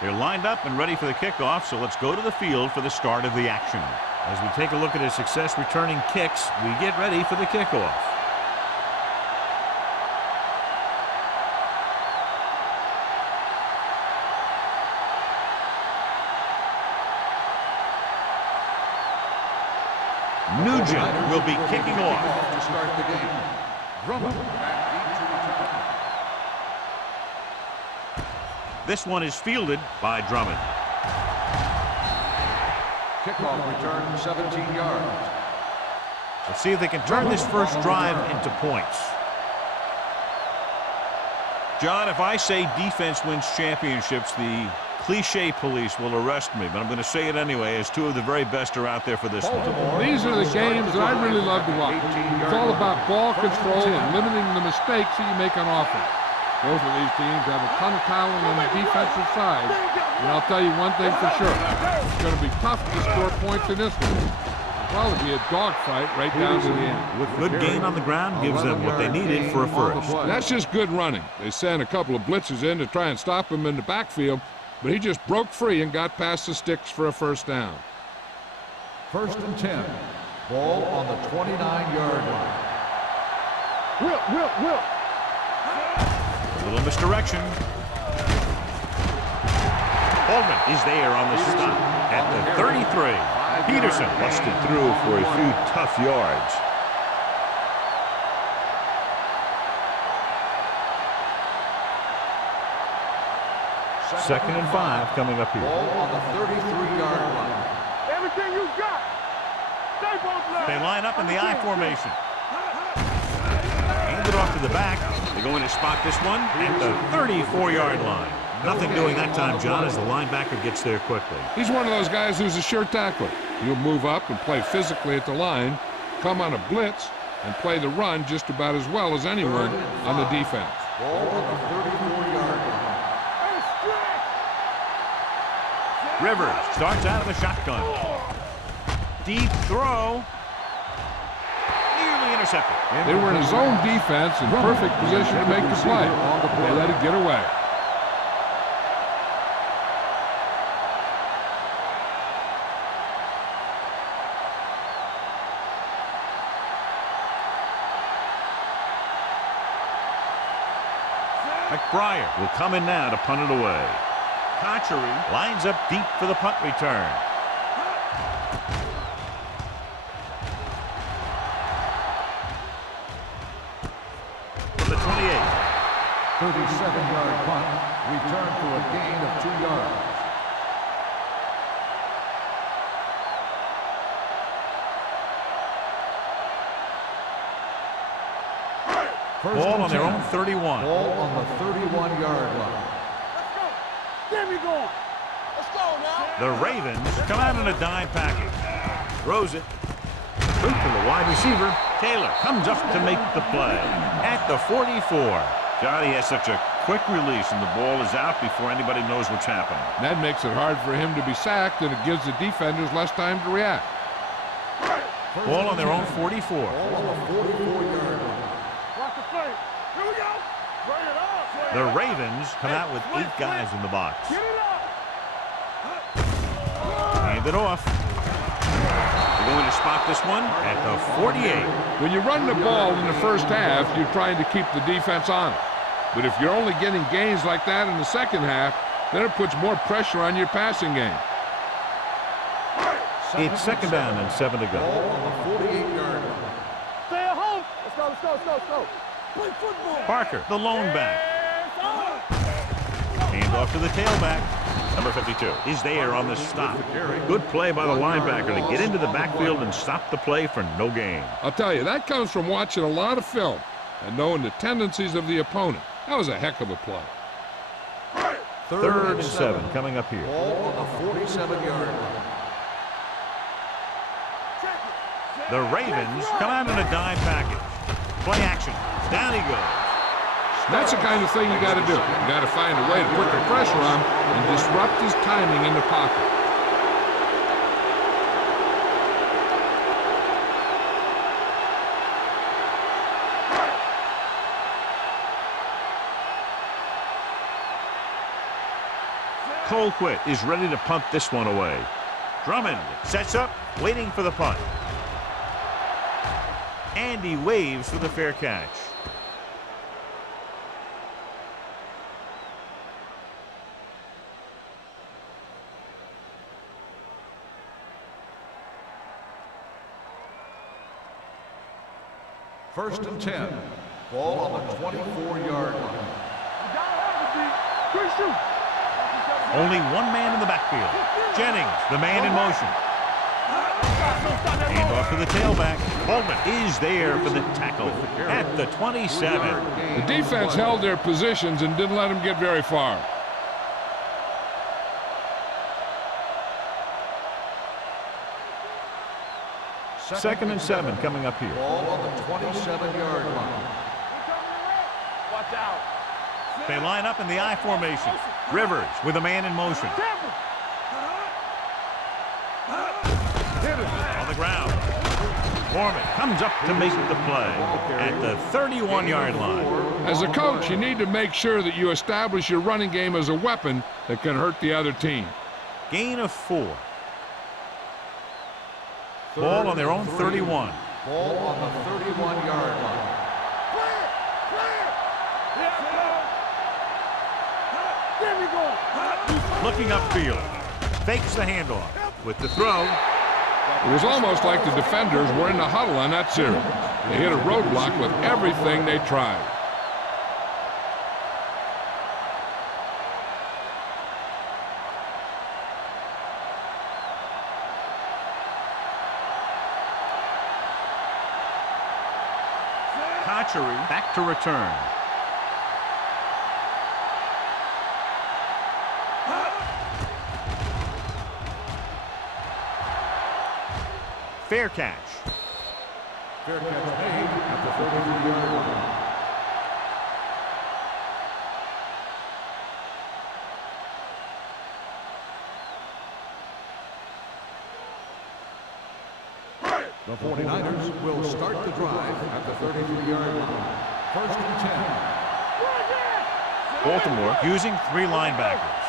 They're lined up and ready for the kickoff, so let's go to the field for the start of the action. As we take a look at his success returning kicks, we get ready for the kickoff. Nugent will be kicking off to start the game. Drummond. This one is fielded by Drummond. Kickoff return 17 yards. Let's see if they can turn this first drive into points. John, if I say defense wins championships, the cliche police will arrest me, but I'm going to say it anyway, as two of the very best are out there for this one. These are the games that I really love to watch. It's all about ball control and limiting the mistakes that you make on offense. Both of these teams have a ton of talent on the defensive side, and I'll tell you one thing for sure. It's going to be tough to score points in this one. It'll probably be a dogfight right down to the end. Good gain on the ground gives them what they needed for a first. That's just good running. They sent a couple of blitzes in to try and stop him in the backfield, but he just broke free and got past the sticks for a first down. 1st and 10. Ball on the 29-yard line. Will. A little misdirection. Holman is there on the stop at the 33. Peterson busted through for a few tough yards. Second and 5 coming up here. Ball on the 33-yard line. Everything you got. Stay both legs. They line up in the I formation. Hand it off to the back. They're going to spot this one at the 34-yard line. Nothing doing that time, John, as the linebacker gets there quickly. He's one of those guys who's a sure tackler. He'll move up and play physically at the line, come on a blitz, and play the run just about as well as anyone on the defense. Ball on the 34-yard line. Rivers starts out of the shotgun. Deep throw. Nearly intercepted. They were in a zone defense in perfect position to make the play. They let it get away. McBriar will come in now to punt it away. Conchery lines up deep for the punt return. From the 28. 37-yard punt. Return for a gain of 2 yards. Ball on their own 31. Ball on the 31-yard line. Get me going. Let's go now. The Ravens come out in a dime package. Throws it. Quick to the wide receiver. Taylor comes up to make the play at the 44. Johnny has such a quick release, and the ball is out before anybody knows what's happening. That makes it hard for him to be sacked, and it gives the defenders less time to react. Ball on their own 44. Ball on the 44-yard line. Watch the play. Here we go. Bring it on. The Ravens come out with 8 guys in the box. Get it up. Hand it off. They're going to spot this one at the 48. When you run the ball in the first half, you're trying to keep the defense on it. But if you're only getting gains like that in the second half, then it puts more pressure on your passing game. It's second down and 7 to go. Ball on the 48-yard line. Stay at home. Let's go. Play football. Parker, the lone back. Hand off to the tailback. Number 52 is there on the stop. Good play by the linebacker to get into the backfield and stop the play for no gain. I'll tell you, that comes from watching a lot of film and knowing the tendencies of the opponent. That was a heck of a play. Third and 7 coming up here. Ball on the 47-yard line. The Ravens come out in a dime package. Play action. Down he goes. That's the kind of thing you got to do. You got to find a way to put the pressure on and disrupt his timing in the pocket. Colquitt is ready to punt this one away. Drummond sets up, waiting for the punt. And he waves for the fair catch. First and 10. Ball on the 24-yard line. Only one man in the backfield. Jennings, the man in motion. Hand off to the tailback. Coleman is there for the tackle at the 27. The defense held their positions and didn't let them get very far. Second and 7 coming up here. Ball on the 27-yard line. Watch out. They line up in the I formation. Rivers with a man in motion. On the ground. Foreman comes up to make the play at the 31-yard line. As a coach, you need to make sure that you establish your running game as a weapon that can hurt the other team. Gain of 4. Ball on their own 31. Ball on the 31-yard line. Looking upfield. Fakes the handoff. With the throw. It was almost like the defenders were in the huddle on that series. They hit a roadblock with everything they tried. Kochery back to return. Fair catch. Fair catch made at the 33-yard line. The 49ers will start the drive at the 33-yard line. First and 10. Baltimore using 3 linebackers.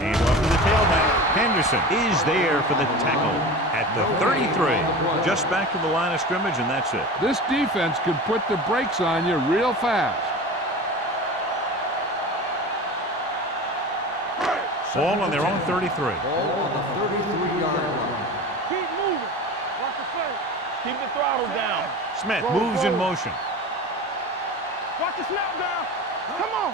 Hand off to the tailback. Henderson is there for the tackle at the 33. Just back to the line of scrimmage, and that's it. This defense can put the brakes on you real fast. Ball on their own 33. Ball on the 33-yard line. Keep moving. Watch the play. Keep the throttle down. Smith moves in motion. Watch the snap down. Come on.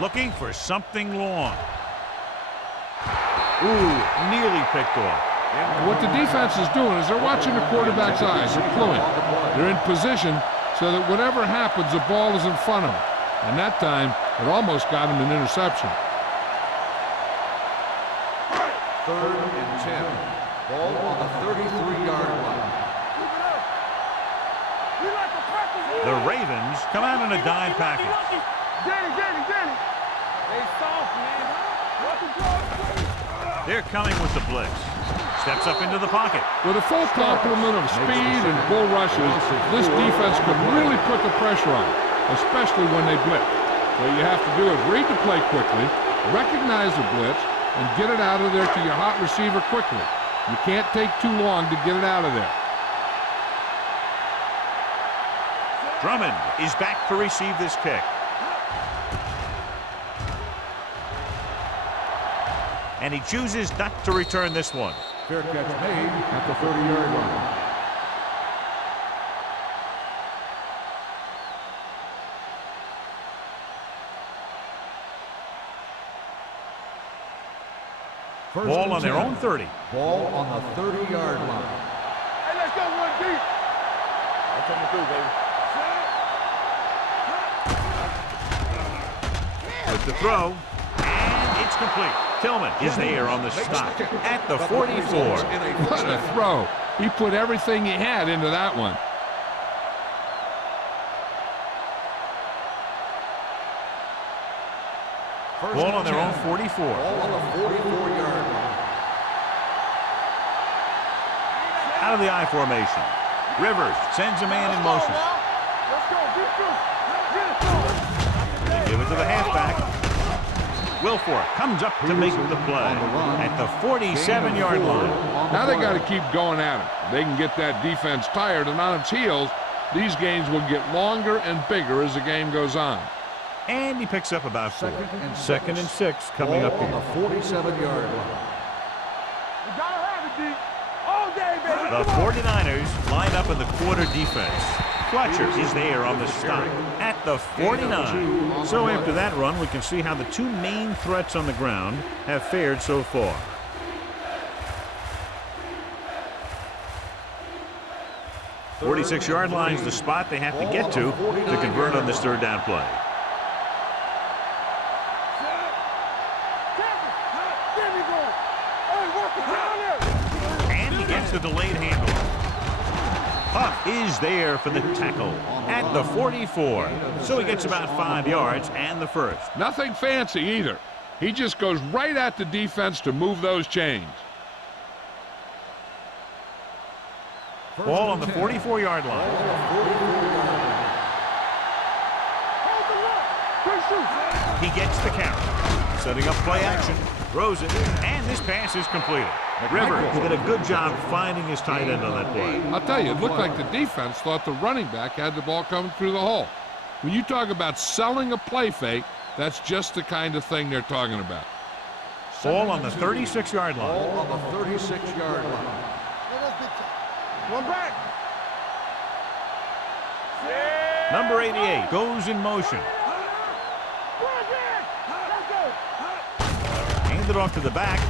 Looking for something long. Ooh, nearly picked off. What the defense is doing is they're watching the quarterback's eyes. They're fluent. They're in position so that whatever happens, the ball is in front of them. And that time, it almost got him an interception. Third and 10. Ball on the 33-yard line. The Ravens come out in a dime package. Danny. They soft, man. They're coming with the blitz. Steps up into the pocket. With a full complement of speed and bull rushes, this defense could really put the pressure on, especially when they blitz. What you have to do is read the play quickly, recognize the blitz, and get it out of there to your hot receiver quickly. You can't take too long to get it out of there. Drummond is back to receive this kick. And he chooses not to return this one. Fair catch made at the 30-yard line. Ball on their own 30. Ball on the 30-yard line. Hey, let's go one deep. That's coming through, baby. With the throw. And it's complete. Tillman is there on the stop at the 44. What a throw. He put everything he had into that one. Ball on their own 44. Ball on the 44-yard line. Out of the I formation. Rivers sends a man in motion. Let's go, defense. They give it to the halfback. Wilfork comes up to make the play at the 47-yard line. Now they got to keep going at it. They can get that defense tired and on its heels. These games will get longer and bigger as the game goes on. And he picks up about 4. Second and 6 coming up on here. the 47-yard line. You gotta have it, D. All day, baby. The 49ers line up in the quarter defense. Fletcher is there on the stop at the 49. So after that run, we can see how the two main threats on the ground have fared so far. The 46-yard line is the spot they have to get to convert on this third down play. And he gets the delayed handoff. Huff is there for the tackle at the 44. So he gets about 5 yards and the first. Nothing fancy either. He just goes right at the defense to move those chains. Ball on the 44-yard line. He gets the carry. Setting up play action. Throws it. And this pass is completed. Rivers did a good job finding his tight end on that play. I'll tell you, it looked like the defense thought the running back had the ball coming through the hole. When you talk about selling a play fake, that's just the kind of thing they're talking about. Ball on the 36-yard line. Ball on the 36-yard line. One back. Number 88 goes in motion. Handed off to the back.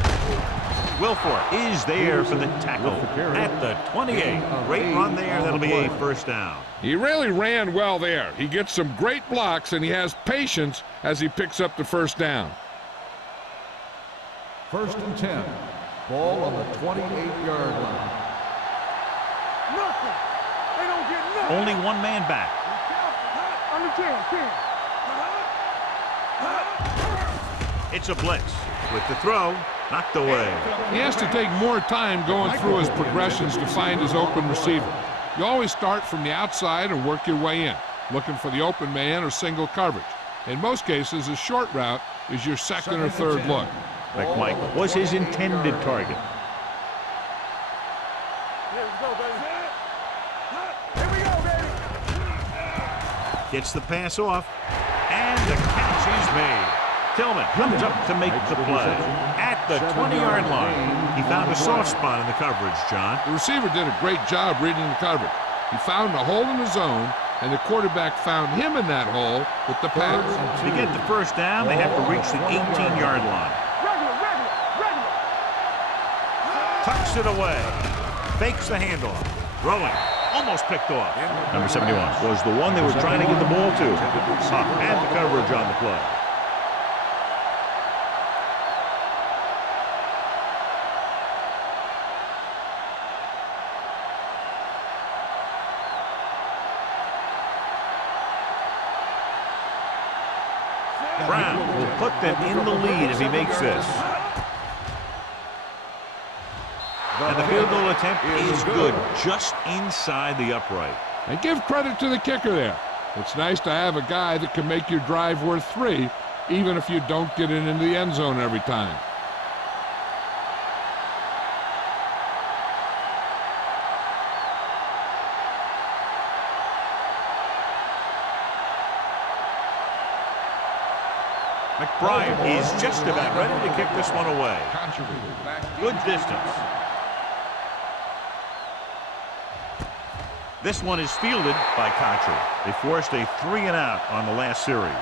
Wilfork is there for the tackle at the 28. Great run there. That'll be a first down. He really ran well there. He gets some great blocks, and he has patience as he picks up the first down. First and 10. Ball on the 28-yard line. Nothing. They don't get nothing. Only one man back. Under 10. It's a blitz. With the throw, knocked away. He has to take more time going through his progressions to find his open receiver. You always start from the outside and work your way in, looking for the open man or single coverage. In most cases, a short route is your second or third look. McMike was his intended target. Here we go, baby. Here we go, baby. Gets the pass off, and the catch is made. Tillman comes up to make the play at the 20-yard line. He found a soft spot in the coverage, John. The receiver did a great job reading the coverage. He found a hole in the zone, and the quarterback found him in that hole with the pass. To get the first down, they have to reach the 18-yard line. Regular. Tucks it away. Fakes the handoff. Throwing. Almost picked off. Number 71 was the one they were trying to get the ball to. And the coverage on the play. Brown will put them in the lead if he makes this. And the field goal attempt is good, just inside the upright. And give credit to the kicker there. It's nice to have a guy that can make your drive worth 3, even if you don't get it into the end zone every time. McBride is just about ready to kick this one away. Good distance. This one is fielded by Cottrell. They forced a 3-and-out on the last series.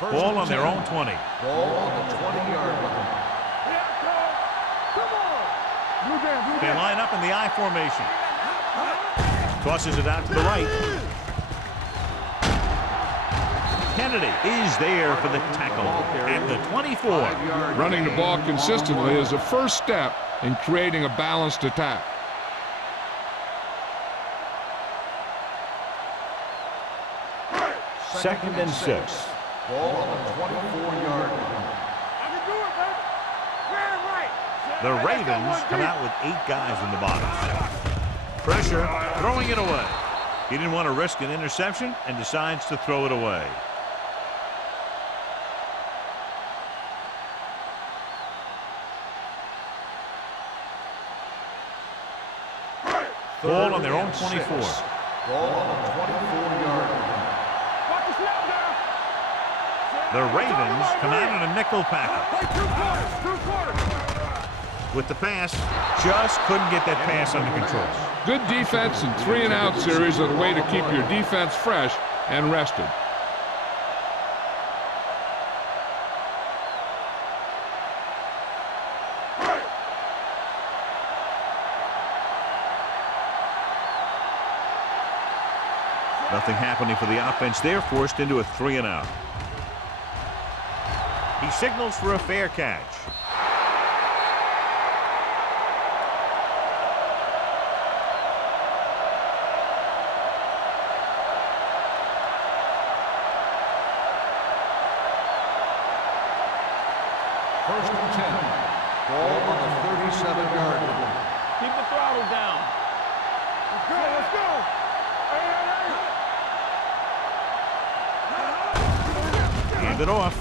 Ball on their own 20. Ball on the 20-yard line. They line up in the I formation. Tosses it out to the right. Kennedy is there for the tackle at the 24. Running the ball consistently is a first step in creating a balanced attack. Second and 6. Ball on the 24-yard line. I can do it, baby. Right. The Ravens come out with 8 guys in the box. Pressure, throwing it away. He didn't want to risk an interception and decides to throw it away. Ball on their own 24. Ball on the 24-yard line. Watch the snap down. The Ravens come out in a nickel package. Play 2 quarters. With the pass, just couldn't get that pass under control. Good defense and 3-and-out series are the way to keep your defense fresh and rested. Nothing happening for the offense. They're forced into a 3-and-out. He signals for a fair catch. First and 10. Ball on the 37-yard line. Keep the throttle down. Let's go. Hand it off.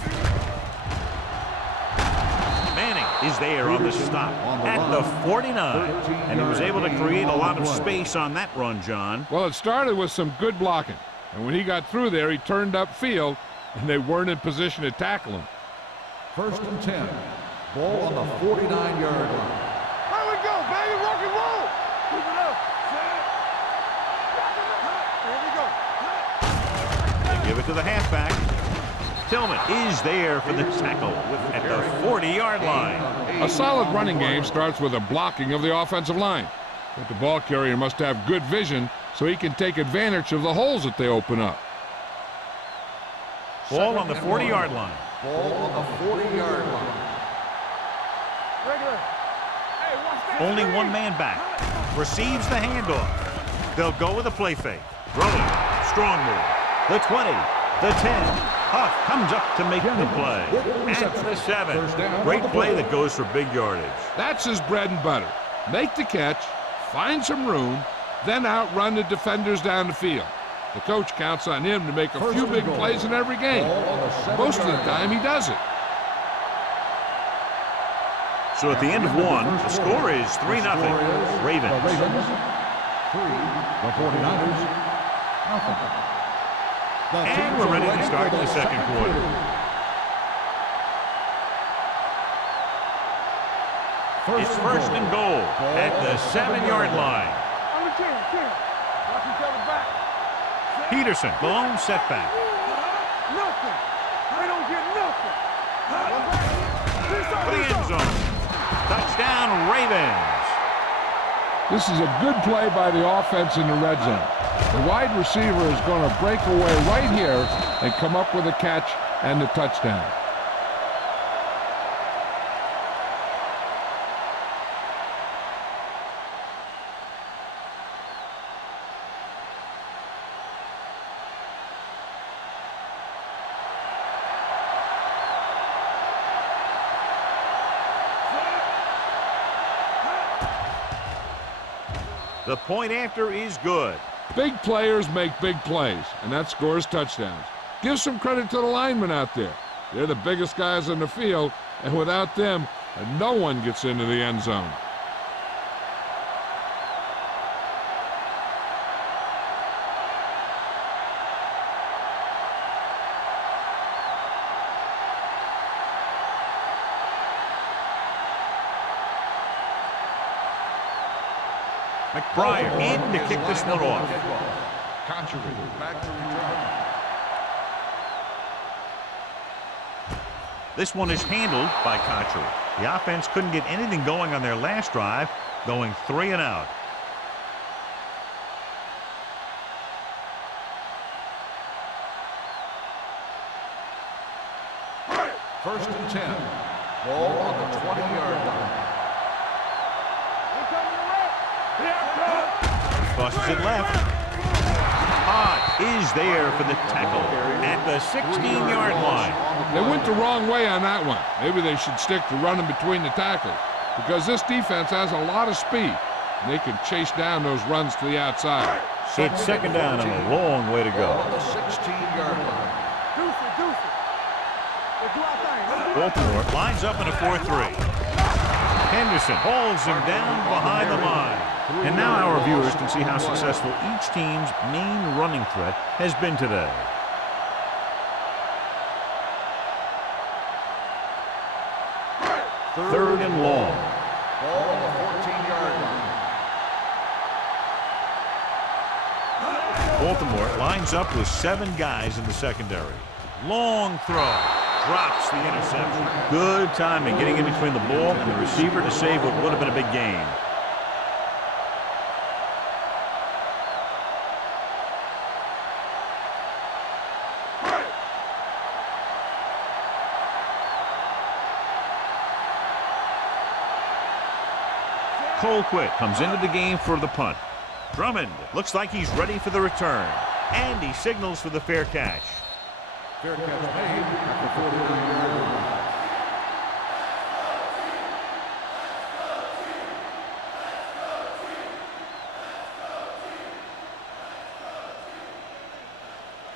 Manning is there on the stop at the 49. And he was able to create a lot of space on that run, John. Well, it started with some good blocking. And when he got through there, he turned upfield, and they weren't in position to tackle him. First and 10. Ball on the 49-yard line. Here we go, baby. Rock and roll. Keep it up. Here we go. They give it to the halfback. Tillman is there for the tackle at the 40-yard line. A solid running game starts with a blocking of the offensive line. But the ball carrier must have good vision so he can take advantage of the holes that they open up. Ball on the 40-yard line. Ball on the 40-yard line. Regular. Hey, watch that. Only one man back. Receives the handoff. They'll go with a play fake. Throwing. Strong move. The 20. The 10. Huff comes up to make the play. At the 7. Great play that goes for big yardage. That's his bread and butter. Make the catch, find some room, then outrun the defenders down the field. The coach counts on him to make a few big plays in every game. Most of the time, he does it. So at the end of one, the score is 3-0. Ravens. The 49ers, nothing. And we're ready to start the second quarter. It's first and goal at the 7-yard line. On the 10. Watch each other back. Peterson, the lone setback. Nothing. They don't get nothing. For the end zone. Touchdown, Ravens. This is a good play by the offense in the red zone. The wide receiver is going to break away right here and come up with a catch and the touchdown. The point after is good. Big players make big plays, and that scores touchdowns. Give some credit to the linemen out there. They're the biggest guys on the field, and without them, no one gets into the end zone. McBride in to kick this one off. Contrary back to return. This one is handled by Contrary. The offense couldn't get anything going on their last drive, going 3-and-out. First and 10. Ball on the 20-yard line. Crosses it left. Hodge is there for the tackle at the 16-yard line. They went the wrong way on that one. Maybe they should stick to running between the tackles because this defense has a lot of speed. And they can chase down those runs to the outside. It's second down and a long way to go. On the 16-yard line. Baltimore lines up in a 4-3. Henderson holds him down behind the line. And now our viewers can see how successful each team's main running threat has been today. Third and long. Ball on the 14-yard line. Baltimore lines up with 7 guys in the secondary. Long throw. Drops the interception. Good timing getting in between the ball and the receiver to save what would have been a big gain. Colquitt comes into the game for the punt. Drummond looks like he's ready for the return. And he signals for the fair catch. Fair catch made at the 49-yard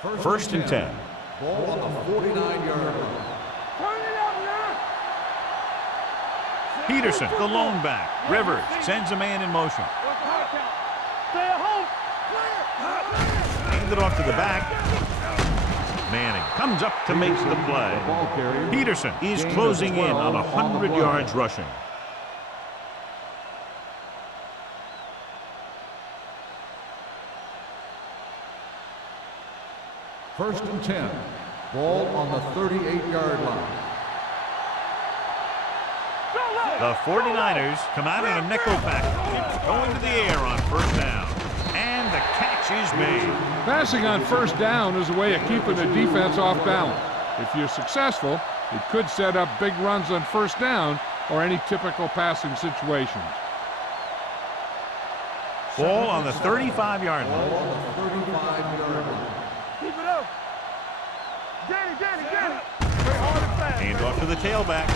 line. First and 10. Ball on the 49-yard line. Peterson, the lone back. Rivers sends a man in motion. Hand it off to the back. Manning comes up to make the play. Peterson is closing in on 100 yards rushing. First and 10. Ball on the 38-yard line. The 49ers come out in a nickel package, going to the air on first down. And the catch is made. Passing on first down is a way of keeping the defense off balance. If you're successful, it could set up big runs on first down or any typical passing situations. Ball on the 35-yard line. Ball on the 35-yard line. Keep it up. Get it. Hand off to the tailback.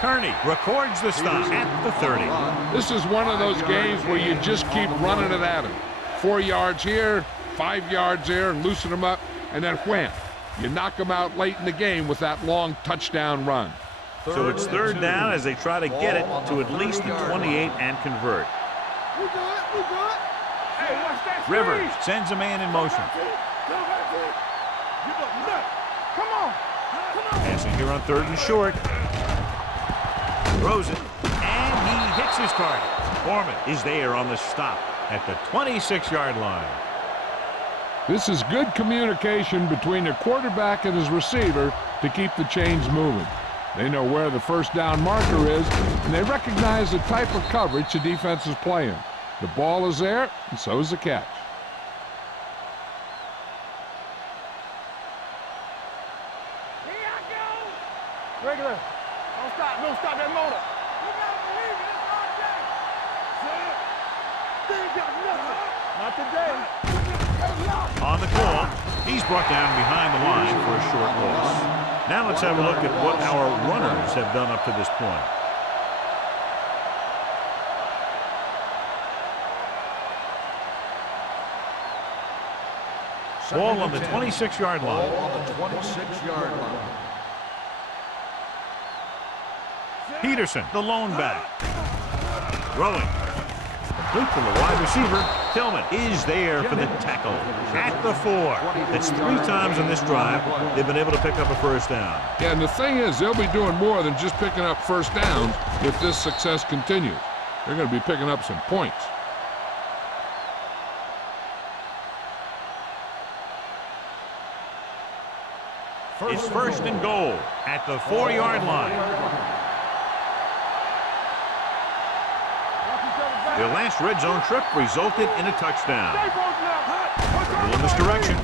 Kearney records the stop at the 30. This is one of those games where you just keep running it at him. 4 yards here, 5 yards there, and loosen them up, and then wham. You knock them out late in the game with that long touchdown run. So it's third down as they try to get it to at least the 28 and convert. We good. Hey, watch that. Rivers sends a man in motion. Come on. Passing here on third and short. Throws it, and he hits his target. Foreman is there on the stop at the 26-yard line. This is good communication between the quarterback and his receiver to keep the chains moving. They know where the first down marker is, and they recognize the type of coverage the defense is playing. The ball is there, and so is the catch. Regular. Don't stop that motor. Not today. On the call, he's brought down behind the line for a short loss. Now let's have a look at what our runners have done up to this point. Ball on the 26-yard line. Ball on the 26-yard line. Peterson, the lone back. Throwing. Complete from the wide receiver. Tillman is there for the tackle at the 4. That's 3 times in this drive they've been able to pick up a first down. Yeah, and the thing is, they'll be doing more than just picking up first downs if this success continues. They're going to be picking up some points. It's first and goal at the 4-yard line. Their last red zone trip resulted in a touchdown. Pull in this direction.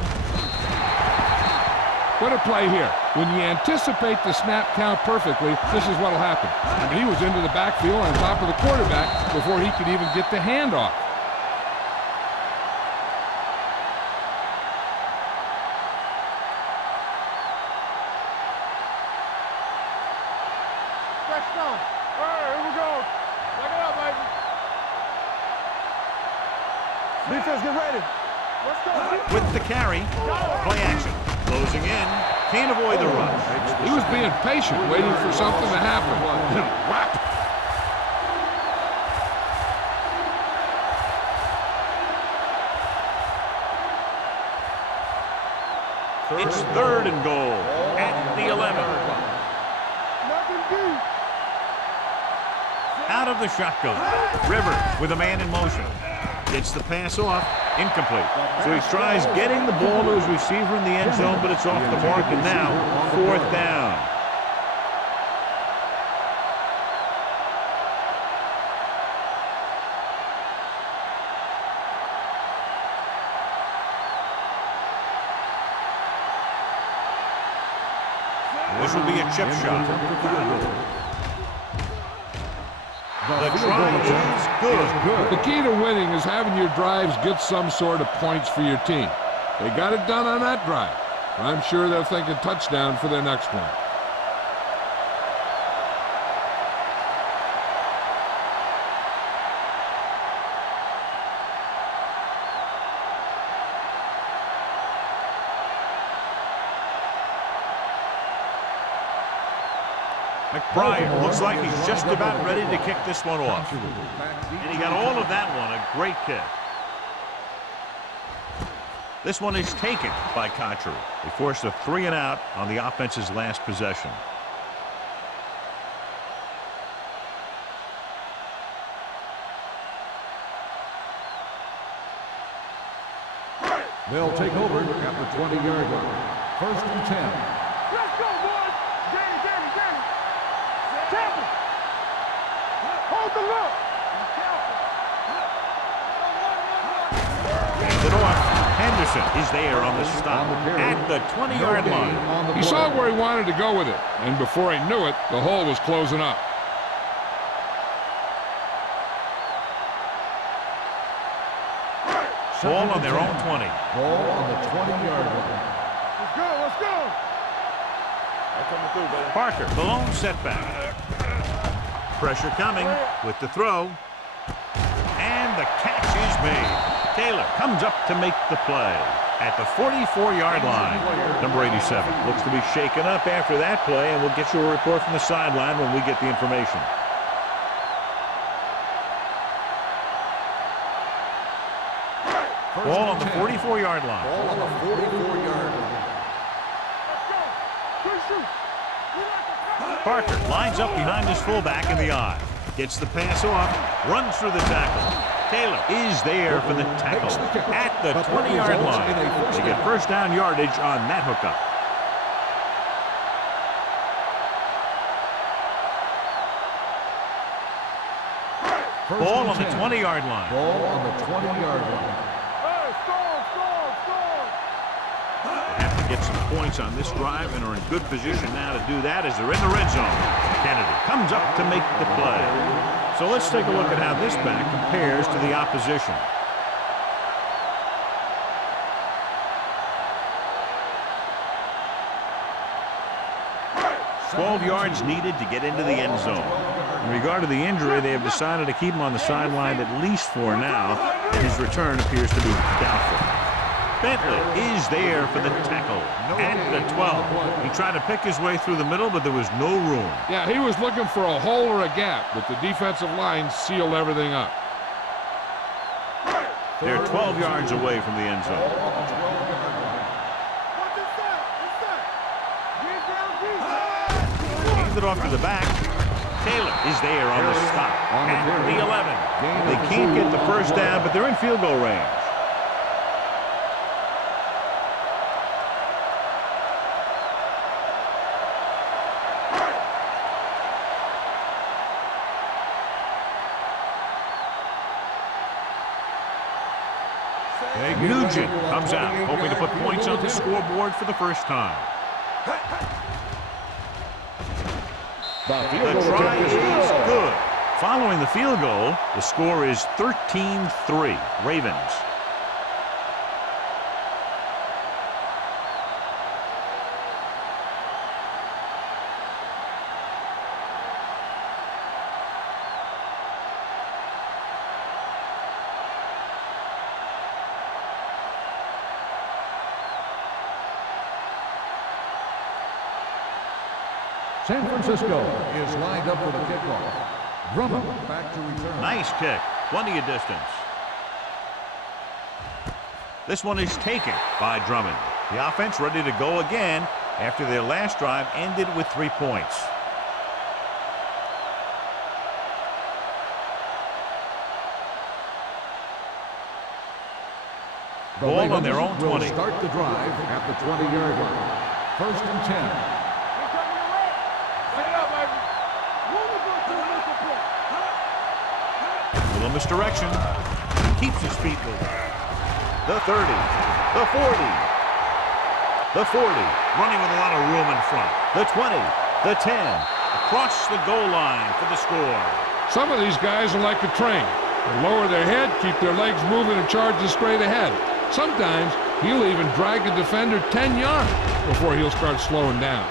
What a play here. When you anticipate the snap count perfectly, this is what will happen. I mean, he was into the backfield on top of the quarterback before he could even get the handoff. Defense, get ready. Let's go. With the carry. Play action. Closing in. Can't avoid the rush. He was being patient, waiting for something to happen. Whap! It's 3rd and goal at the 11. Out of the shotgun. Rivers with a man in motion. Gets the pass off. Incomplete. So he tries getting the ball to his receiver in the end zone, but it's off the mark, and now 4th down. This will be a chip shot. The try is good. The key to winning is having your drives get some sort of points for your team. They got it done on that drive. I'm sure they'll think a touchdown for their next one. McBride looks like he's just about ready to kick this one off. And he got all of that one, a great kick. This one is taken by Contra. They forced a 3 and out on the offense's last possession. They'll take over at the 20-yard line. 1st and 10. Let's go, boys. Get it. Tackle. Hold the look. Hands it off. Henderson is there on the stop at the 20-yard line. He saw where he wanted to go with it, and before he knew it, the hole was closing up. Ball on their own 20. Ball on the 20-yard line. Let's go. Parker, the lone setback. Pressure coming with the throw. And the catch is made. Taylor comes up to make the play at the 44-yard line. Number 87 looks to be shaken up after that play, and we'll get you a report from the sideline when we get the information. Ball on the 44-yard line. Ball on the 44-yard line. Parker lines up behind his fullback in the I. Gets the pass off, runs through the tackle. Taylor is there for the tackle at the 20-yard line. They get 1st down yardage on that hookup. Ball on the 20-yard line. Ball on the 20-yard line. They have to get some points on this drive and are in good position now to do that as they're in the red zone. Kennedy comes up to make the play. So let's take a look at how this back compares to the opposition. "12 yards needed to get into the end zone." In regard to the injury, they have decided to keep him on the sideline at least for now, and his return appears to be doubtful. Bentley is there for the tackle at the 12. He tried to pick his way through the middle, but there was no room. Yeah, he was looking for a hole or a gap, but the defensive line sealed everything up. They're 12 yards away from the end zone. Hands it off to the back. Taylor is there on the stop at the 11. They can't get the 1st down, but they're in field goal range. Nugent comes out, hoping to put points on the scoreboard for the first time. The try is good. Following the field goal, the score is 13-3, Ravens. San Francisco is lined up for the kickoff. Drummond back to return. Nice kick. Plenty of distance. This one is taken by Drummond. The offense ready to go again after their last drive ended with 3 points. Ball on their own 20. Will start the drive at the 20-yard line. 1st and 10. Little misdirection. Keeps his feet moving. The 30. The 40. The 40. Running with a lot of room in front. The 20. The 10. Across the goal line for the score. Some of these guys are like a train. They lower their head, keep their legs moving, and charge straight ahead. Sometimes he'll even drag a defender 10 yards before he'll start slowing down.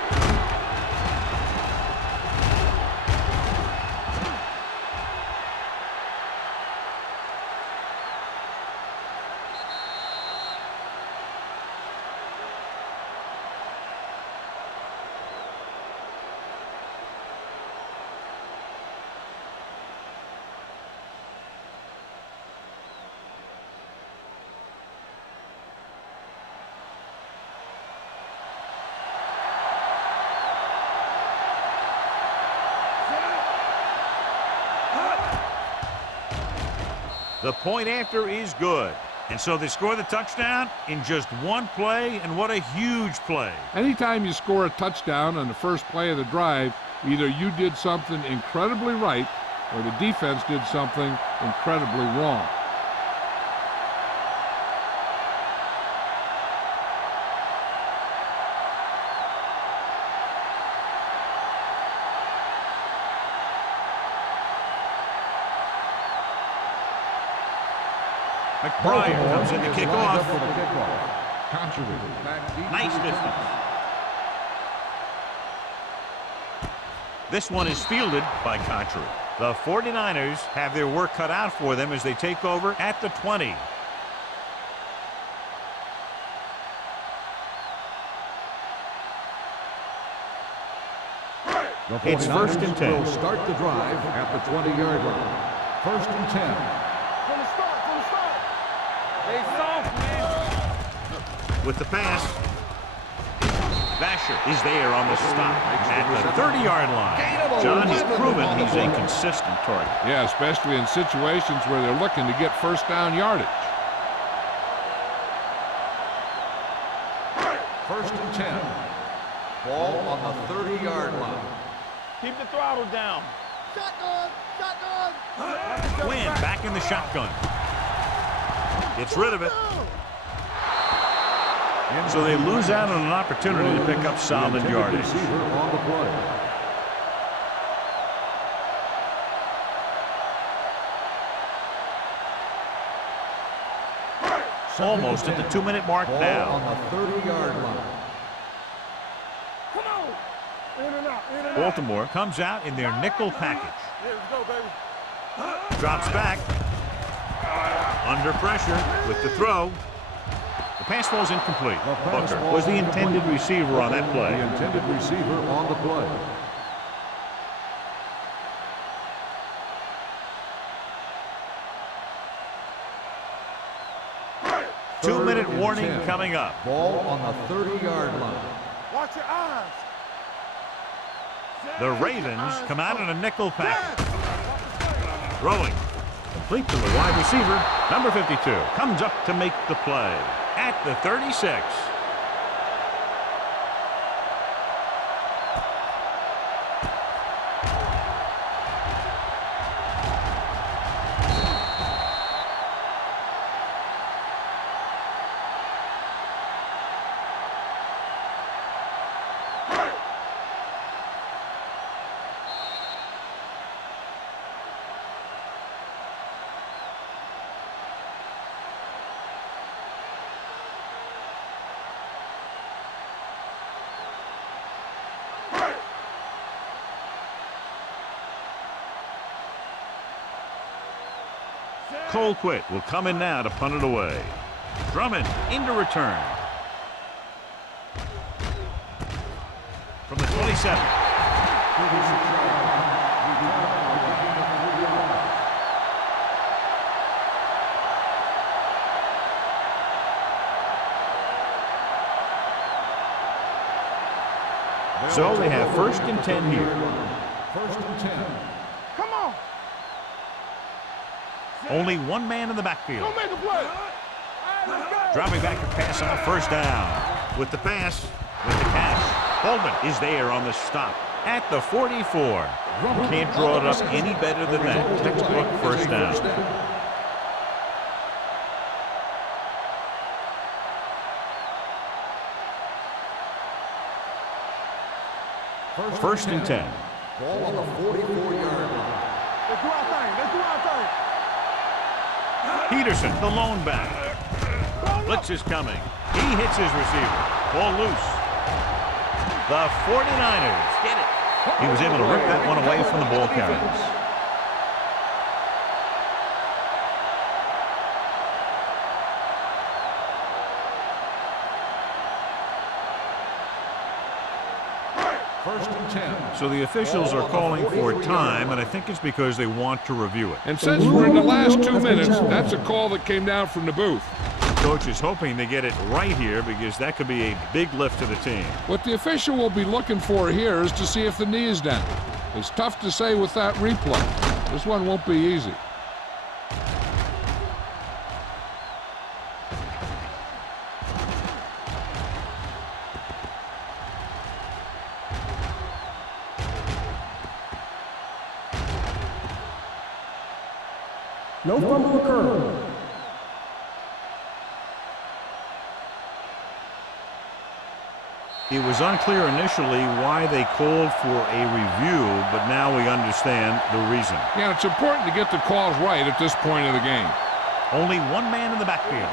The point after is good. And so they score the touchdown in just one play, and what a huge play. Anytime you score a touchdown on the first play of the drive, either you did something incredibly right or the defense did something incredibly wrong. McBride comes in to kick off. Nice distance. This one is fielded by Contrary. The 49ers have their work cut out for them as they take over at the 20. It's 1st and 10. Will start the drive at the 20-yard line. 1st and 10. With the pass, Vasher is there on the stop at the 30-yard line. John has proven he's a consistent target. Yeah, especially in situations where they're looking to get first down yardage. 1st and 10. Ball on the 30-yard line. Keep the throttle down. Shotgun! Shotgun! Quinn back in the shotgun. Gets rid of it. So they lose out on an opportunity to pick up solid yardage. On the play. Almost at the 2-minute mark now. On the 30-yard line. Come on! In and out, in and out. Baltimore comes out in their nickel package. Here we go, baby. Drops back. Under pressure with the throw. The pass falls incomplete. Booker was the intended receiver on that play. The intended receiver on the play. Two-minute warning coming up. Ball on the 30-yard line. Watch your eyes. The Ravens come out in a nickel package. Throwing. Complete to the wide receiver. Number 52 comes up to make the play at the 36. Colquitt will come in now to punt it away. Drummond into return. From the 27. So they have 1st and 10 here. 1st and 10. Come on. Only one man in the backfield. Don't make a play. All right, let's go. Dropping back to pass on 1st down. With the pass, with the catch. Holman is there on the stop at the 44. Can't draw it up any better than that. Textbook 1st down. First and 10. Ball on the 44-yard line. Let's do our thing. Let's do our thing. Peterson, the lone back. Blitz is coming. He hits his receiver. Ball loose. The 49ers get it. He was able to rip that one away from the ball carriers. So the officials are calling for time, and I think it's because they want to review it. And since we're in the last 2 minutes, that's a call that came down from the booth. Coach is hoping they get it right here because that could be a big lift to the team. What the official will be looking for here is to see if the knee is down. It's tough to say with that replay. This one won't be easy. No fumble occurred. It was unclear initially why they called for a review, but now we understand the reason. Yeah, it's important to get the calls right at this point of the game. Only one man in the backfield.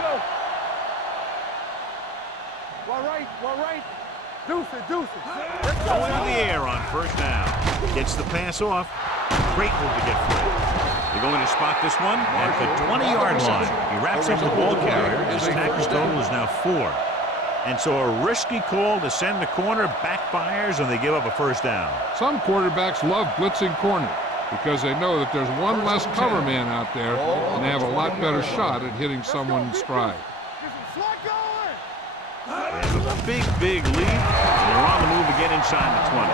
One right. Deuce it. Let's go. Going to the air on 1st down. Gets the pass off. Great move to get free. They're going to spot this one at the 20-yard line. He wraps up the ball carrier. His tackle total is now 4. And so a risky call to send the corner backfires, and they give up a 1st down. Some quarterbacks love blitzing corner because they know that there's one less cover man out there, and they have a lot better shot at hitting someone in stride. They have a big lead, and they're on the move again inside the 20.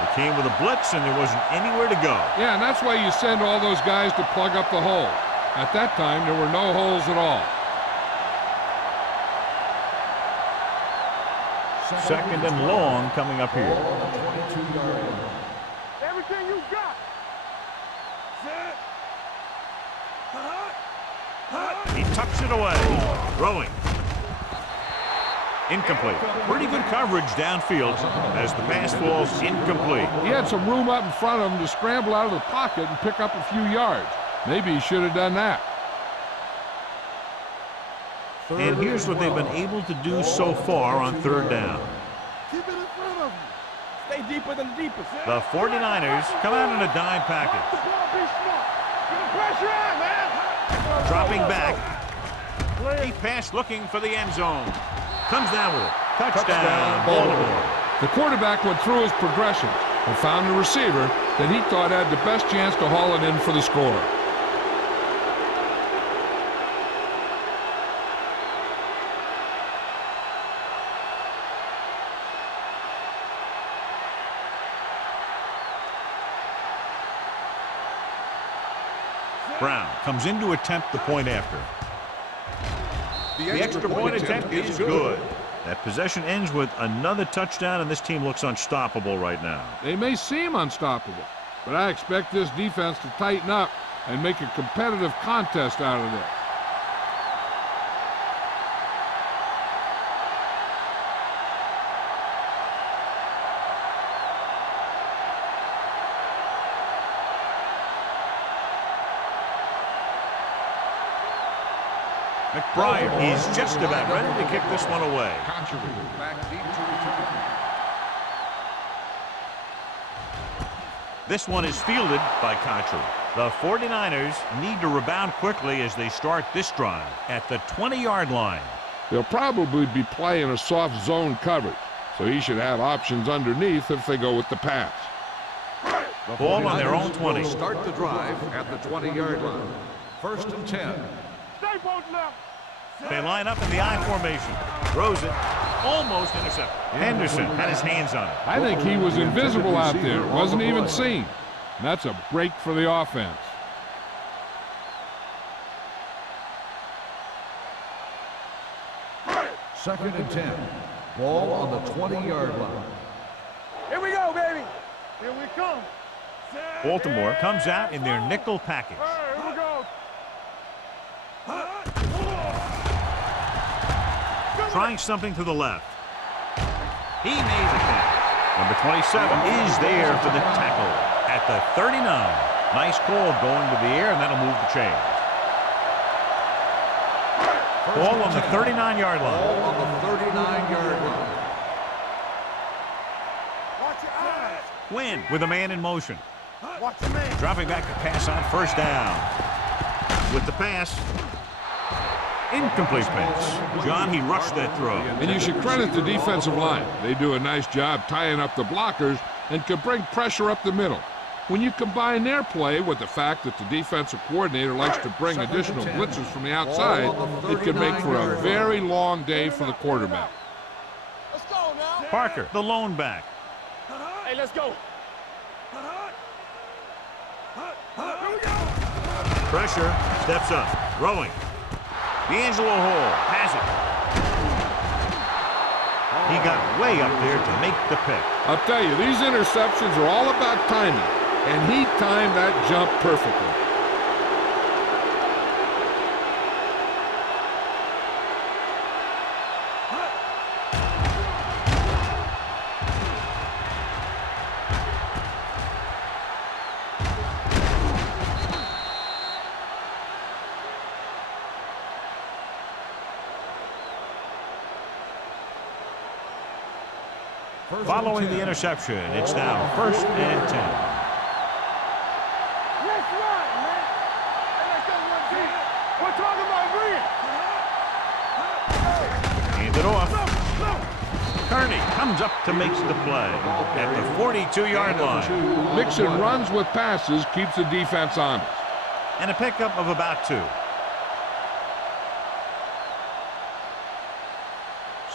They came with a blitz, and there wasn't anywhere to go. Yeah, and that's why you send all those guys to plug up the hole. At that time, there were no holes at all. 2nd and long coming up here. Everything you got. He tucks it away. Throwing. Incomplete. Pretty good coverage downfield as the pass falls incomplete. He had some room up in front of him to scramble out of the pocket and pick up a few yards. Maybe he should have done that. And here's what they've been able to do so far on 3rd down. Keep it in front of you. Stay deeper than the deepest. The 49ers come out in a dime package. Be smart. Get the pressure on, man. Dropping back. He passed looking for the end zone. Comes down with it. Touchdown, Baltimore. The quarterback went through his progressions and found a receiver that he thought had the best chance to haul it in for the score. Brown comes in to attempt the point after. The extra point attempt is good. That possession ends with another touchdown, and this team looks unstoppable right now. They may seem unstoppable, but I expect this defense to tighten up and make a competitive contest out of this. McBride is just about ready to kick this one away. This one is fielded by Contra. The 49ers need to rebound quickly as they start this drive at the 20-yard line. They'll probably be playing a soft zone coverage, so he should have options underneath if they go with the pass. The Ball on their own 49ers 20. will start the drive at the 20-yard line. 1st and 10. Stay both left. They line up in the I formation. Throws it. Almost intercepted. Henderson had his hands on it. I think he was invisible out there. Wasn't even seen. And that's a break for the offense. Second and 10. Ball on the 20-yard line. Here we go, baby. Here we come. Baltimore comes out in their nickel package. Here we go. Trying something to the left. He made the catch. Number 27 is there for the tackle at the 39. Nice call going to the air, and that'll move the chains. Ball on the 39-yard line. Ball on the 39-yard line. Watch your eyes. Win with a man in motion. Watch your man. Dropping back to pass on first down. With the pass. Incomplete pass. John, he rushed that throw. And you should credit the defensive line. They do a nice job tying up the blockers and can bring pressure up the middle. When you combine their play with the fact that the defensive coordinator likes to bring additional blitzes from the outside, it can make for a very long day for the quarterback. Let's go now. Parker, the lone back. Hey, let's go. Pressure, steps up, throwing. D'Angelo Hall has it. He got way up there to make the pick. I'll tell you, these interceptions are all about timing, and he timed that jump perfectly. Following the interception, it's now 1st and 10. Let's run, man. Hey, let's go one team. We're talking about green. Hand it off. Kearney comes up to make the play at the 42-yard line. Mixing runs with passes keeps the defense honest. And a pickup of about 2.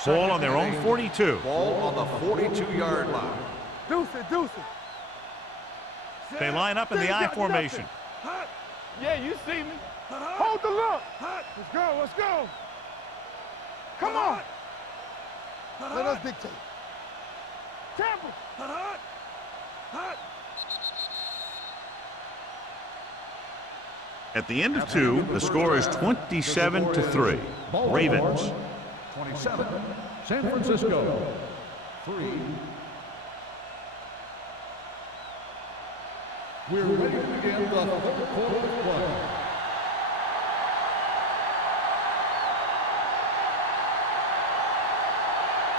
Ball on their own 42. Ball on the 42-yard line. Deuce it, deuce it. They line up in the I formation. Yeah, you see me. Hold the look. Let's go, let's go. Come on. Let us dictate. Temple. At the end of 2, the score is 27-3. Ravens. 27, San Francisco. 3. We're ready to begin the third quarter of play.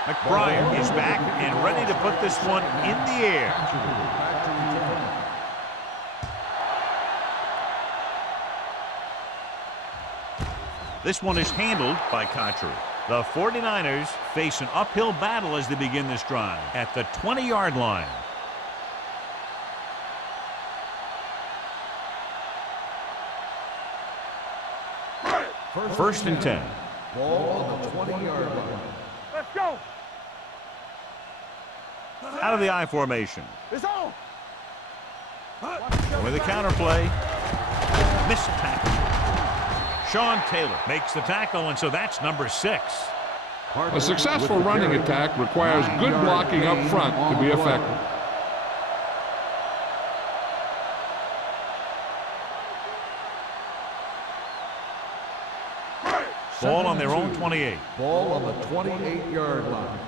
McBride is back and ready to put this one in the air. This one is handled by Cotchery. The 49ers face an uphill battle as they begin this drive at the 20-yard line. First and 10. Ball on the 20-yard line. Let's go. Out of the I formation. It's on. With the counterplay. Missed tackle. Sean Taylor makes the tackle, and so that's number 6. A successful running attack requires good blocking up front to be effective. Ball on their own 28. Ball on the 28-yard line.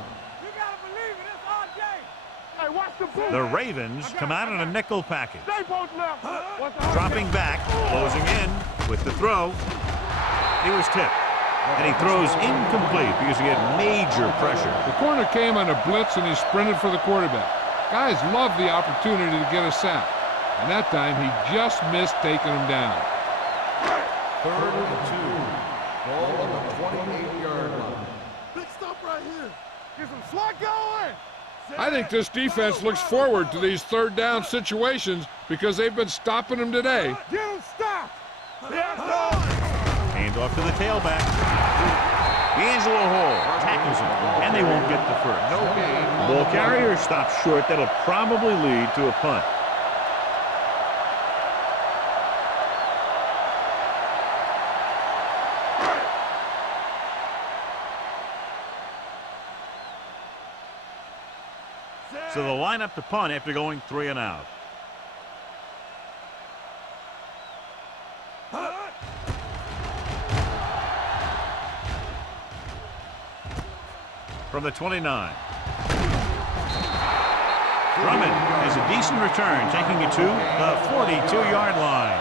You gotta believe it. It's our day. Hey, watch the boot. The Ravens come out in a nickel package. Stay both left. Dropping back, closing in with the throw. He was tipped. And he throws incomplete because he had major pressure. The corner came on a blitz and he sprinted for the quarterback. Guys love the opportunity to get a sack. And that time he just missed taking him down. 3rd and 2. Ball on the 28-yard line. Big stop right here. Get some swat going. I think this defense looks forward to these third down situations because they've been stopping them today. Get him stopped. Hand off to the tailback. D'Angelo Hall tackles him, and they won't get the first. No gain. Ball carrier stops short. That'll probably lead to a punt. So they'll line up to punt after going 3 and out. From the 29. Drummond has a decent return, taking it to the 42-yard line.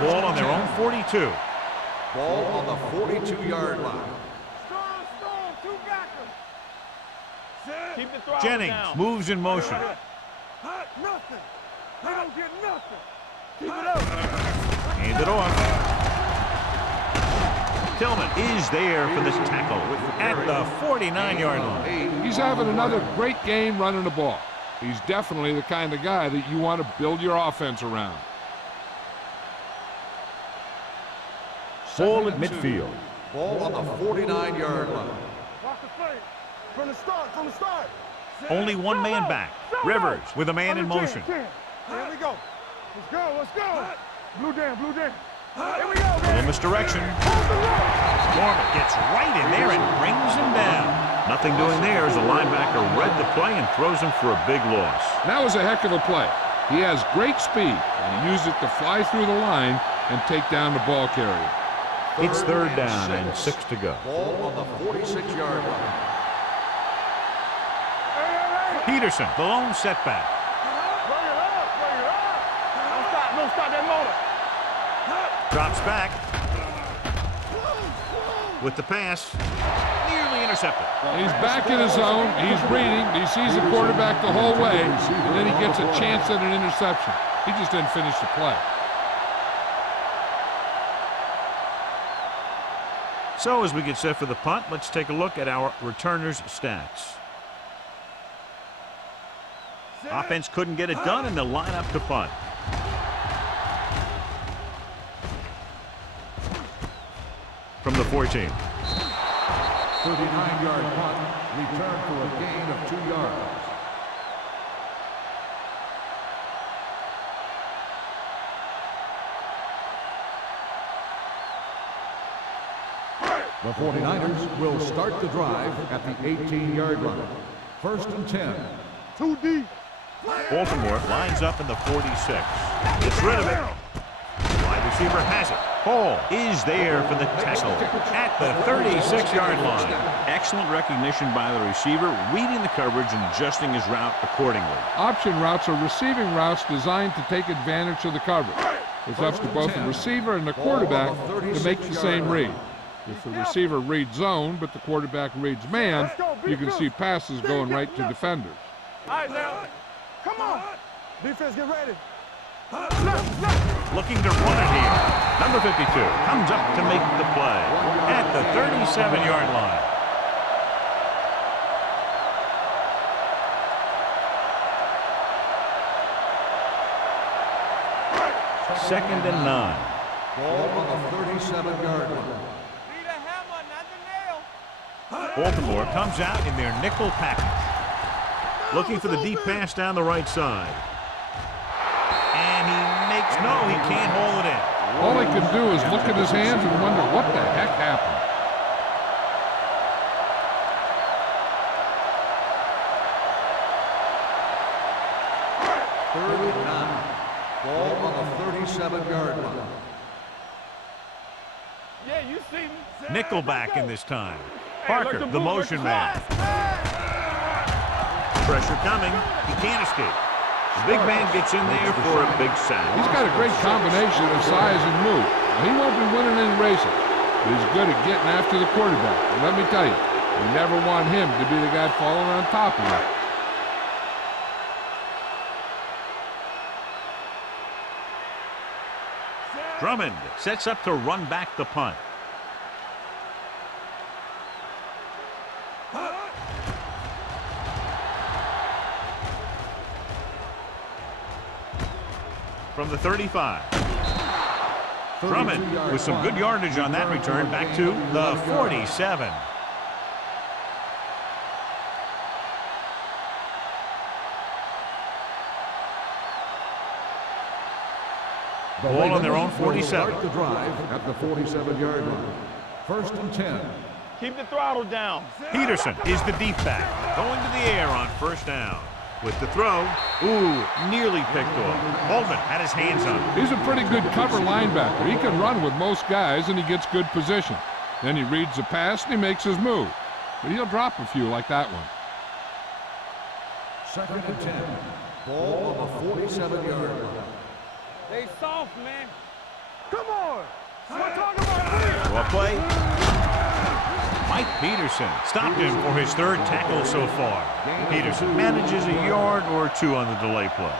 Ball on their own 42. Ball on the 42-yard line. Strong, two backers. Keep the throttle Jennings down. moves in motion. Nothing. They don't get nothing. Keep it up. Hand it off. Tillman is there for this tackle at the 49-yard line. He's having another great game running the ball. He's definitely the kind of guy that you want to build your offense around. Ball at midfield. Ball on the 49-yard line. Watch the play. From the start. Only one man back. Rivers with a man in motion. Here we go. Let's go. Blue down. Here we go, A little man. misdirection. Norman gets right in there and brings him down. Nothing doing there as the linebacker read the play and throws him for a big loss. That was a heck of a play. He has great speed, and he used it to fly through the line and take down the ball carrier. It's third down and 6 to go. Ball on the 46-yard line. Peterson, the lone setback. Bring it up. Don't stop that motor. Drops back. With the pass. Nearly intercepted. He's back in his zone. He's reading. He sees the quarterback the whole way, and then he gets a chance at an interception. He just didn't finish the play. So as we get set for the punt, let's take a look at our returners' stats. Offense couldn't get it done, and they'll line up to punt. From the 14. 39-yard punt. Return for a gain of 2 yards. The 49ers will start the drive at the 18-yard line. 1st and 10. Too deep. Baltimore lines up in the 46. Gets rid of it. Wide receiver has it. Hall is there for the tackle at the 36-yard line. Excellent recognition by the receiver, reading the coverage and adjusting his route accordingly. Option routes are receiving routes designed to take advantage of the coverage. It's up to both the receiver and the quarterback to make the same read. If the receiver reads zone, but the quarterback reads man, you can see passes going right to defenders. All right, now. Come on. Defense, get ready. Looking to run it here. Number 52 comes up to make the play at the 37-yard line. Second and 9. Ball on the 37-yard line. Baltimore comes out in their nickel package. Looking for the deep pass down the right side. And he makes no, he can't hold it in. All he can do is look at his hands and wonder what the heck happened. Third and 9. Ball on the 37-yard line. Yeah, you see me. Nickelback in this time. Parker, the motion man. Pressure coming. He can't escape. The big man gets in there for a big sack. He's got a great combination of size and move. Now, he won't be winning any races, but he's good at getting after the quarterback. And let me tell you, you never want him to be the guy falling on top of you. Drummond sets up to run back the punt. From the 35. Drummond with some good yardage on that return back to the 47. Ball on their own 47. Start the drive at the 47-yard line. 1st and 10. Keep the throttle down. Peterson is the deep back, going to the air on 1st down. With the throw, nearly picked off. Holman had his hands on it. He's a pretty good cover linebacker. He can run with most guys, and he gets good position. Then he reads the pass, and he makes his move. But he'll drop a few like that one. 2nd and 10. Ball on the 47-yard line. They soft, man. Come on. We're talking about Well play. Mike Peterson stopped him for his 3rd tackle so far. Peterson manages a yard or 2 on the delay play.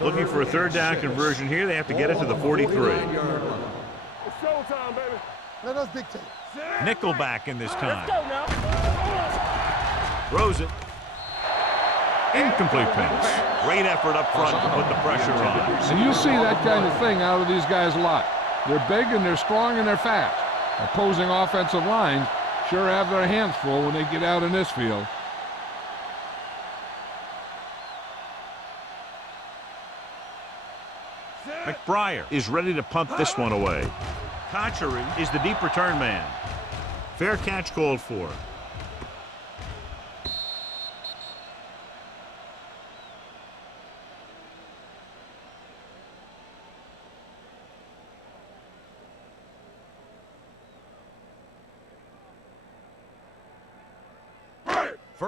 Looking for a 3rd down conversion here. They have to get it to the 43. It's showtime, baby. Let us dictate. Nickelback in this time. Let's go now. Throws it. Incomplete pass. Great effort up front to put the pressure on. And you see that kind of thing out of these guys a lot. They're big and they're strong and they're fast. Opposing offensive lines sure have their hands full when they get out in this field. McBriar is ready to punt this one away. Kochery is the deep return man. Fair catch called for.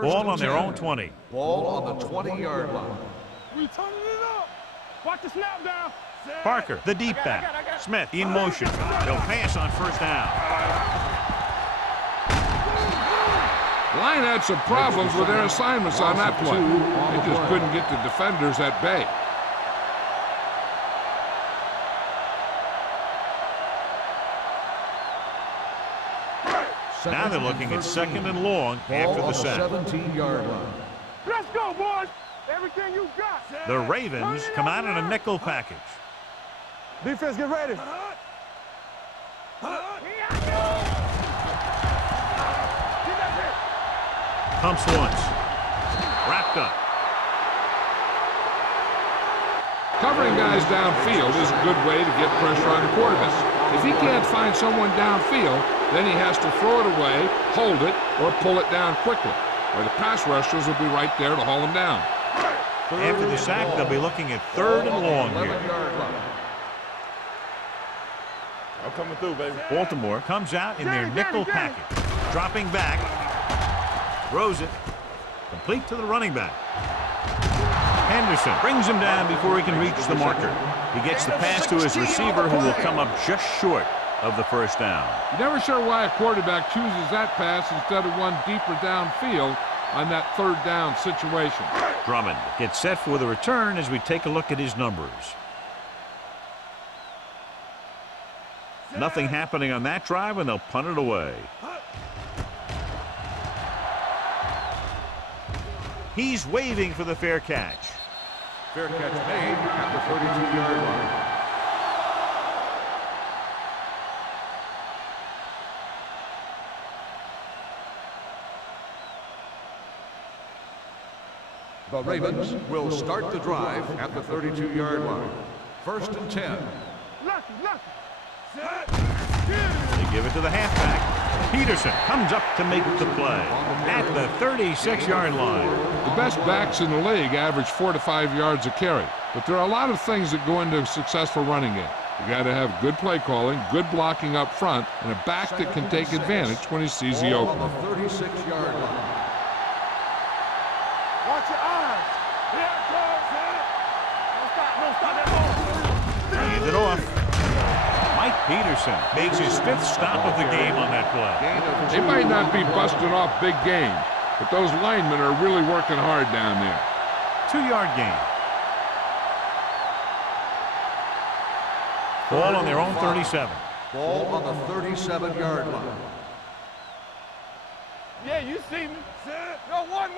Ball on their own 20. Ball on the 20-yard line. We turning it up. Watch the snap down. Parker, the deep back. Smith in motion. They'll pass on 1st down. Line had some problems with their assignments on that play. They just couldn't get the defenders at bay. Now they're looking at 2nd and long after the sack. 17-yard line. Let's go, boys. Everything you got. The Ravens come out in a nickel package. Defense, get ready. Pumps once. Wrapped up. Covering guys downfield is a good way to get pressure on the quarterback. If he can't find someone downfield, then he has to throw it away, hold it, or pull it down quickly, or the pass rushers will be right there to haul him down. After the sack, they'll be looking at 3rd and long here. I'm coming through, baby. Baltimore comes out in their nickel package. Dropping back. Throws it. Complete to the running back. Henderson brings him down before he can reach the marker. He gets the pass to his receiver, who will come up just short of the 1st down. You're never sure why a quarterback chooses that pass instead of one deeper downfield on that 3rd down situation. Drummond gets set for the return as we take a look at his numbers. Nothing happening on that drive, and they'll punt it away. He's waving for the fair catch. Fair catch made at the 32-yard line. The Ravens will start the drive at the 32-yard line. 1st and 10. They give it to the halfback. Peterson comes up to make the play at the 36-yard line. The best backs in the league average 4 to 5 yards a carry, but there are a lot of things that go into a successful running game. You got to have good play calling, good blocking up front, and a back that can take advantage when he sees the opening. On the 36-yard line. Watch your eyes. Here it comes, man. Don't stop that ball. Hand it off. Mike Peterson makes his 5th stop of the game on that play. They might not be busting off big game, But those linemen are really working hard down there. 2-yard gain. Ball on their own 37. Ball on the 37-yard line. Yeah, you see me. Go, one.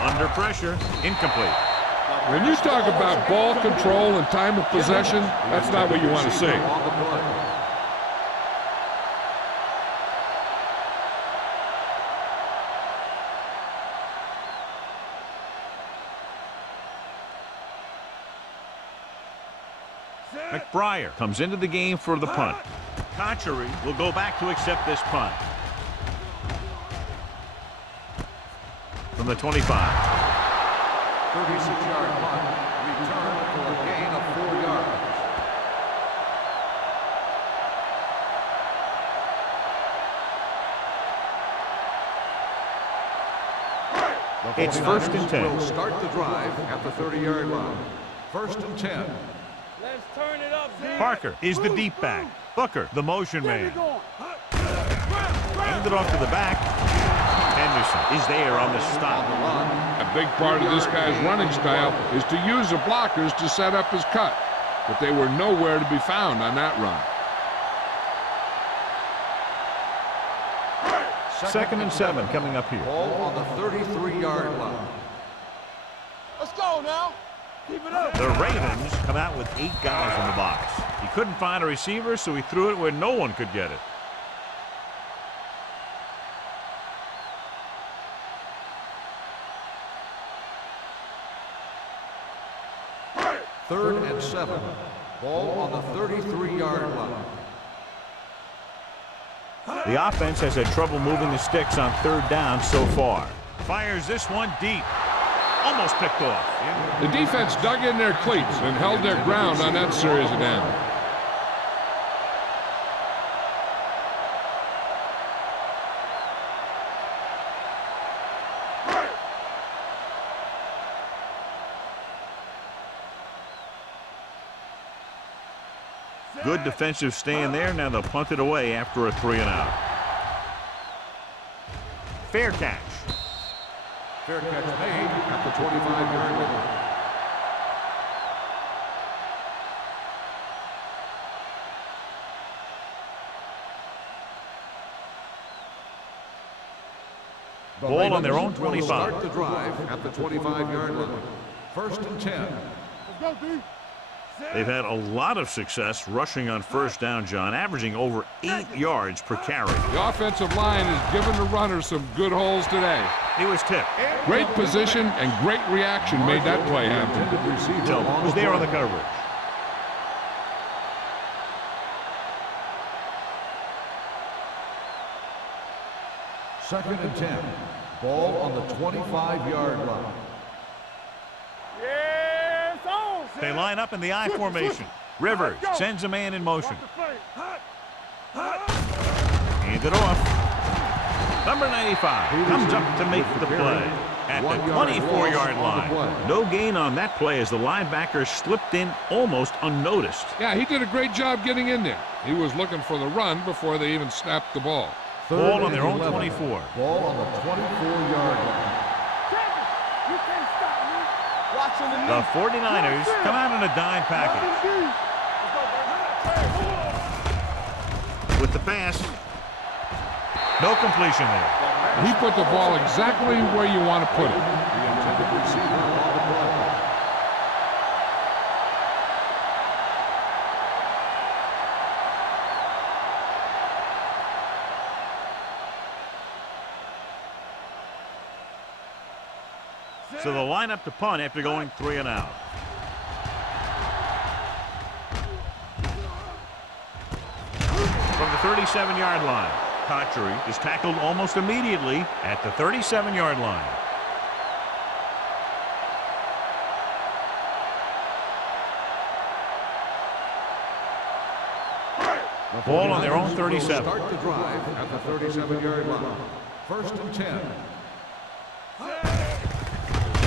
Under pressure, incomplete. When you talk about ball control and time of possession, that's not what you want to see. On the play. McBriar comes into the game for the punt. Conchery will go back to accept this punt. From the 25. 36-yard punt. Return for a gain of 4 yards. It's 1st and 10. Will start the drive at the 30-yard line. 1st and 10. Let's turn it up, Z. Parker is the deep back. Booker, the motion man. Hand it off to the back. Henderson is there on the stop. A big part of this guy's running style is to use the blockers to set up his cut. But they were nowhere to be found on that run. 2nd and 7 coming up here. Ball on the 33-yard line. Let's go now. Keep it up. The Ravens come out with 8 guys in the box. He couldn't find a receiver, so he threw it where no one could get it. Third and 7. Ball on the 33-yard line. The offense has had trouble moving the sticks on 3rd down so far. Fires this one deep. Almost picked off. The defense dug in their cleats and held their ground on that series of downs. Good defensive stand there. Now they'll punt it away after a 3-and-out. Fair catch. Fair catch made at the 25-yard line. Ball on their own Will 25. start the drive at the 25-yard line. 1st and 10. Let's go, D. They've had a lot of success rushing on 1st down, John, averaging over 8 yards per carry. The offensive line has given the runners some good holes today. He was tipped. Great position and great reaction made that play happen. Tillman was there on the coverage. Second and 10. Ball on the 25-yard line. Yeah, it's on. They line up in the I formation. Rivers sends a man in motion. Hand it off. Number 95 comes up to make the play at the 24-yard line. No gain on that play as the linebacker slipped in almost unnoticed. Yeah, he did a great job getting in there. He was looking for the run before they even snapped the ball. Ball on their own 24. Ball on the 24-yard line. You can't stop me. Watching the The 49ers come out in a dime package. With the pass, no completion there. He put the ball exactly where you want to put it. The intended receiver on the play. So they'll line up to punt after going 3-and-out. From the 37-yard line, Conchery is tackled almost immediately at the 37-yard line. Ball on their own 37. Start the drive at the 37-yard line. 1st and 10.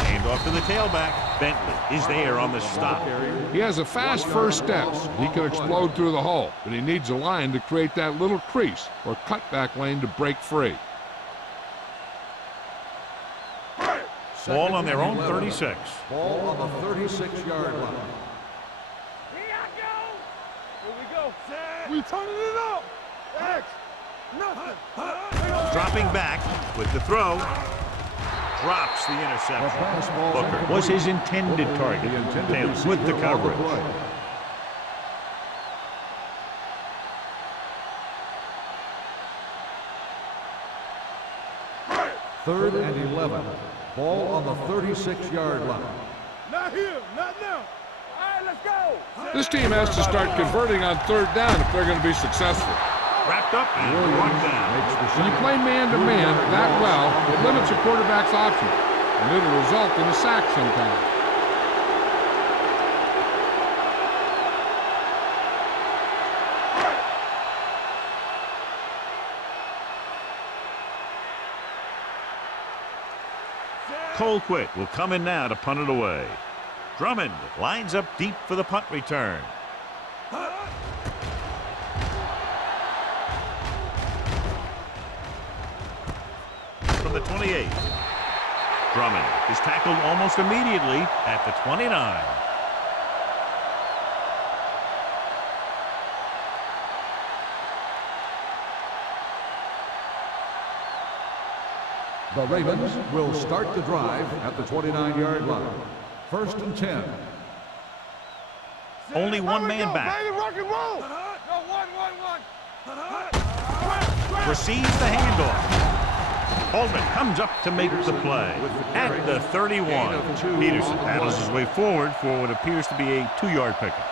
Hand Handoff to the tailback. Bentley is there on the stop. He has a fast first steps. He can explode through the hole, but he needs a line to create that little crease or cutback lane to break free. Ball on their own 36. Ball on the 36-yard line. Here I go. Here we go. We turning it up. X. Nothing. Dropping back with the throw. Drops the interception. Booker was his intended target. Taylor with the coverage. Third and 11. Ball on the 36-yard line. Not here. Not now. All right, let's go. This team has to start converting on third down if they're going to be successful. Wrapped up and brought down. When you play man-to-man that well, it limits your quarterback's options, and it'll result in a sack sometimes. Colquitt will come in now to punt it away. Drummond lines up deep for the punt return. From the 28. Drummond is tackled almost immediately at the 29. The Ravens will start the drive at the 29-yard line. First and 10. Only one man back. Baby, rock and roll. No, one. Receives the handoff. Holman comes up to make the play at the 31. Peterson paddles his way forward for what appears to be a 2-yard pickup.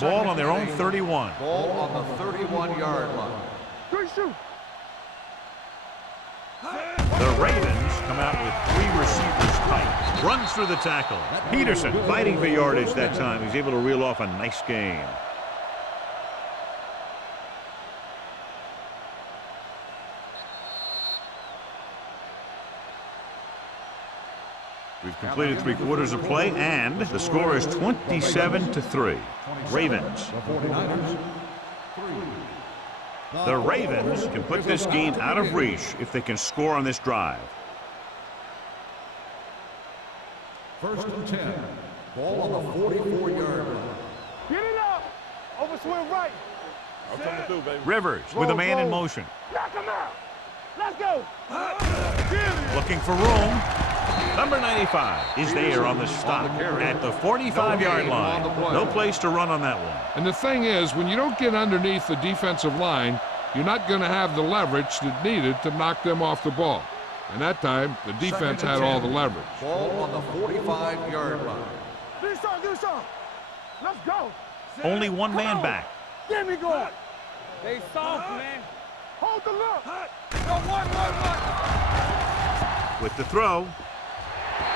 Ball on their own 31. Ball on the 31-yard line. Good shoot. The Ravens come out with 3 receivers tight. Runs through the tackle. Peterson fighting for yardage that time. He's able to reel off a nice gain. We've completed 3 quarters of play, and the score is 27-3. Ravens. The Ravens can put this game out of reach if they can score on this drive. First and 10. Ball on the 44-yard line. Get it up. Over swing right. I'm coming through, baby. Rivers with a man in motion. Knock him out. Let's go. Looking for room. Number 95 is there on the stop at the 45-yard line. No place to run on that one. And the thing is, when you don't get underneath the defensive line, you're not going to have the leverage that's needed to knock them off the ball. And that time, the defense had all the leverage. Ball on the 45-yard line. Do some. Let's go. Only one man back. Get me going. They soft, man. Hold the look. No, one. With the throw.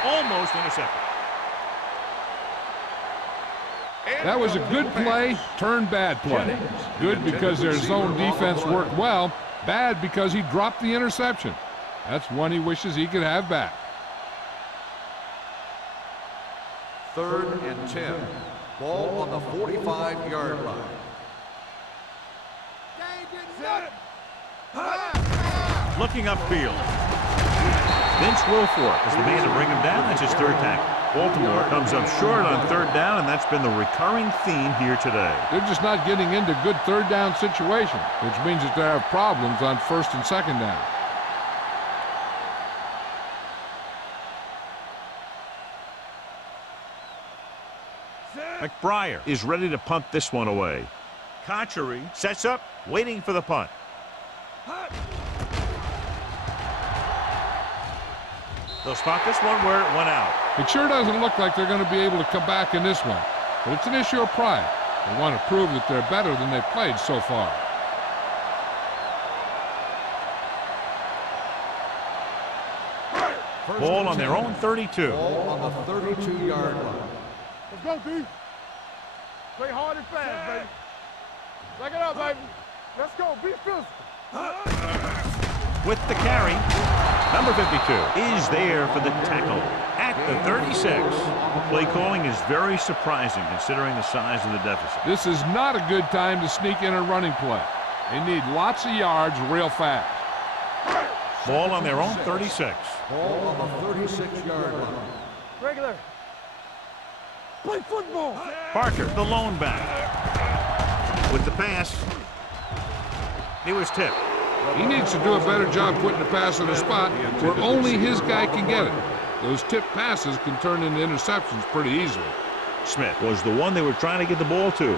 Almost intercepted. That was a good play, turned bad play. Good because their zone defense worked well. Bad because he dropped the interception. That's one he wishes he could have back. Third and 10. Ball on the 45-yard line. Looking upfield. Vince Wilfork is the man to bring him down. That's his 3rd tackle. Baltimore comes up short on 3rd down, and that's been the recurring theme here today. They're just not getting into good 3rd down situations, which means that they have problems on 1st and 2nd down. McBriar is ready to punt this one away. Conchery sets up, waiting for the punt. They'll spot this one where it went out. It sure doesn't look like they're going to be able to come back in this one, but it's an issue of pride. They want to prove that they're better than they've played so far. Ball on their own 32. Ball on the 32-yard line. Let's go, D. Play hard and fast, baby. Back it up, baby. Let's go. Be physical. With the carry, number 52 is there for the tackle at the 36. The play calling is very surprising considering the size of the deficit. This is not a good time to sneak in a running play. They need lots of yards real fast. Ball on their own 36. Ball on the 36-yard line. Regular. Play football. Parker, the lone back. With the pass, he was tipped. He needs to do a better job putting the pass in a spot where only his guy can get it. Those tipped passes can turn into interceptions pretty easily. Smith was the one they were trying to get the ball to.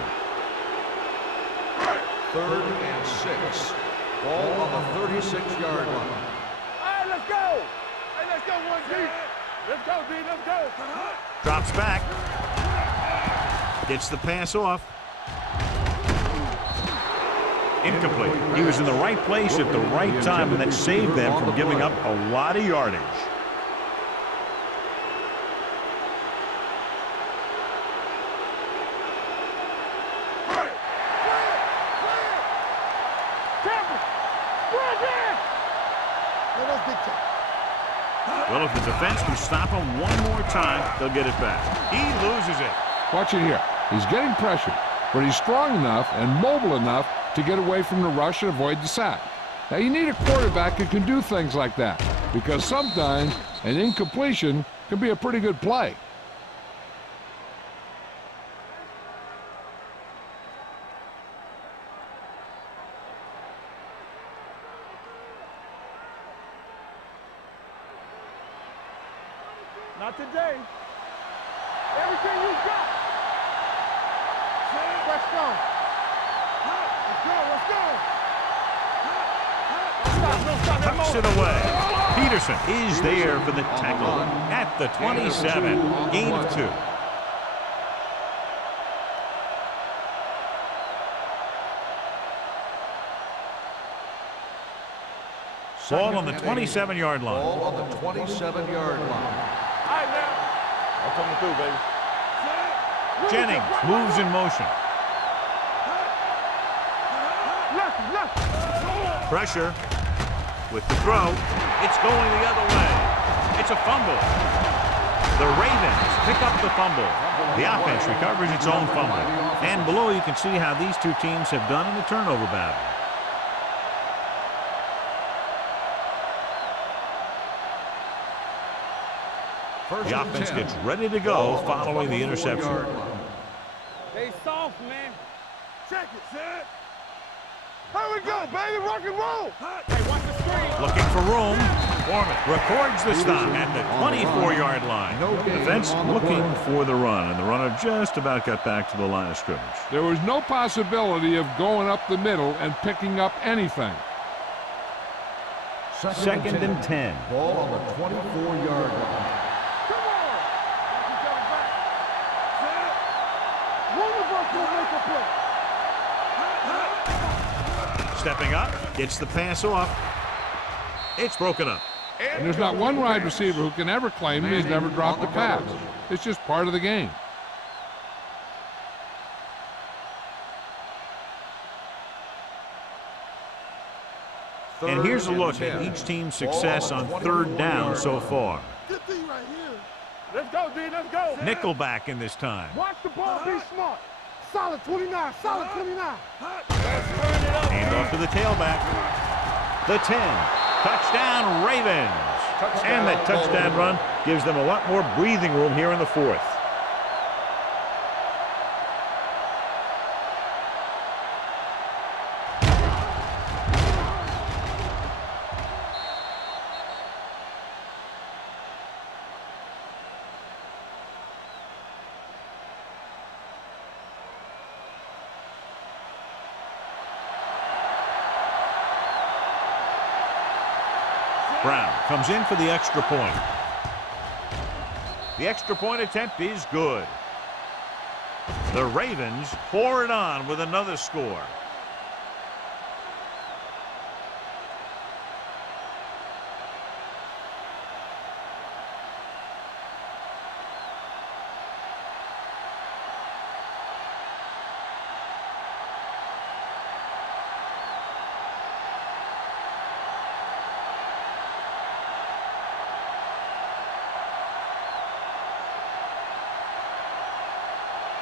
3rd and 6. Ball on the 36-yard line. All right, let's go. Hey, let's go, 1D. Let's go, D. Let's go. Drops back. Gets the pass off. Incomplete. He was in the right place at the right time, and that saved them from giving up a lot of yardage. Well, if the defense can stop him one more time, they'll get it back. He loses it. Watch it here. He's getting pressured, but he's strong enough and mobile enough to get away from the rush and avoid the sack. Now, you need a quarterback who can do things like that, because sometimes an incompletion can be a pretty good play. Not today. Everything you got. Let's go. Let's go. Tucks it away. Peterson is there for the tackle at the 27. Gain of 2. Ball on the 27-yard line. Ball on the 27-yard line. All right, now. I'm coming through, baby. Jennings moves in motion. Pressure with the throw. It's going the other way. It's a fumble. The Ravens pick up the fumble. The offense recovers its own fumble. And below you can see how these two teams have done in the turnover battle. The offense gets ready to go following the interception. They soft, man. Check it, set. Here we go, baby. Rock and roll. Hey, watch the screen. Looking for room. Foreman records the stop at the 24-yard line. Defense looking for the run, and the runner just about got back to the line of scrimmage. There was no possibility of going up the middle and picking up anything. Second and 10. Ball on the 24-yard line. Come on. One of us will make a play. Stepping up, gets the pass off. It's broken up. And there's not one wide receiver who can ever claim he's never dropped a pass. It's just part of the game. And here's a look at each team's success on third down so far. Good thing right here. Let's go, D. Let's go. Nickelback in this time. Watch the ball. Be smart. Solid 29. Solid 29. Hand off to the tailback. The 10. Touchdown, Ravens. And that touchdown run gives them a lot more breathing room here in the fourth. Brown comes in for the extra point. The extra point attempt is good. The Ravens pour it on with another score.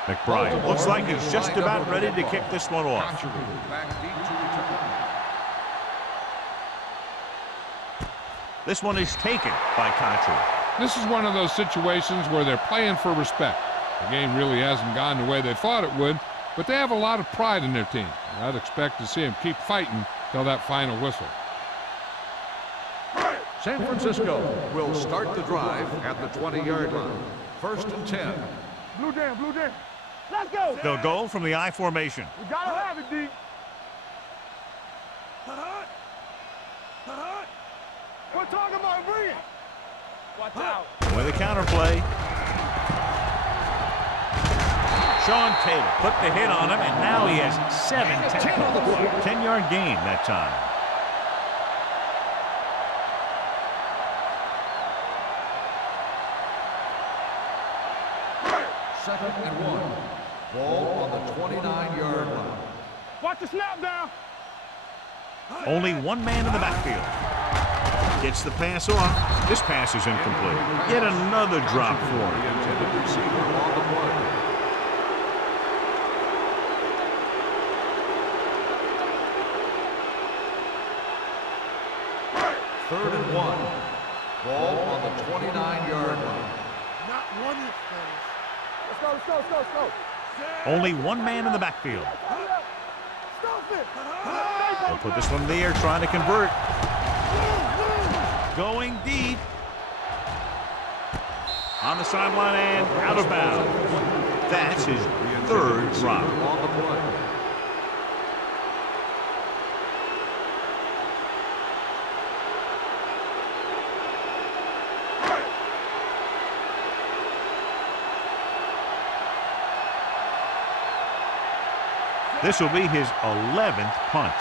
McBride looks like he's just about ready to kick this one off. This one is taken by Contra. This is one of those situations where they're playing for respect. The game really hasn't gone the way they thought it would, but they have a lot of pride in their team. I'd expect to see them keep fighting till that final whistle. San Francisco will start the drive at the 20-yard line. 1st and 10. Blue jam, blue jam. Let's go. They'll go from the I formation. We gotta have it, D. We're talking about bringing. Watch out. With a counterplay. Sean Taylor put the hit on him, and now he has 7 tackles. 10-yard gain that time. Second and 1. Ball on the 29-yard line. Watch the snap down. Only one man in the backfield. Gets the pass off. This pass is incomplete. Yet another drop for him. The intended receiver on the play. Third and 1. Ball on the 29-yard line. Not one inch, fellas. Let's go, let's go, let's go, let's go. Only one man in the backfield. Stop it. They'll put this one in the air, trying to convert. Going deep. On the sideline and out of bounds. That's his 3rd drop. On the play. This will be his 11th punt.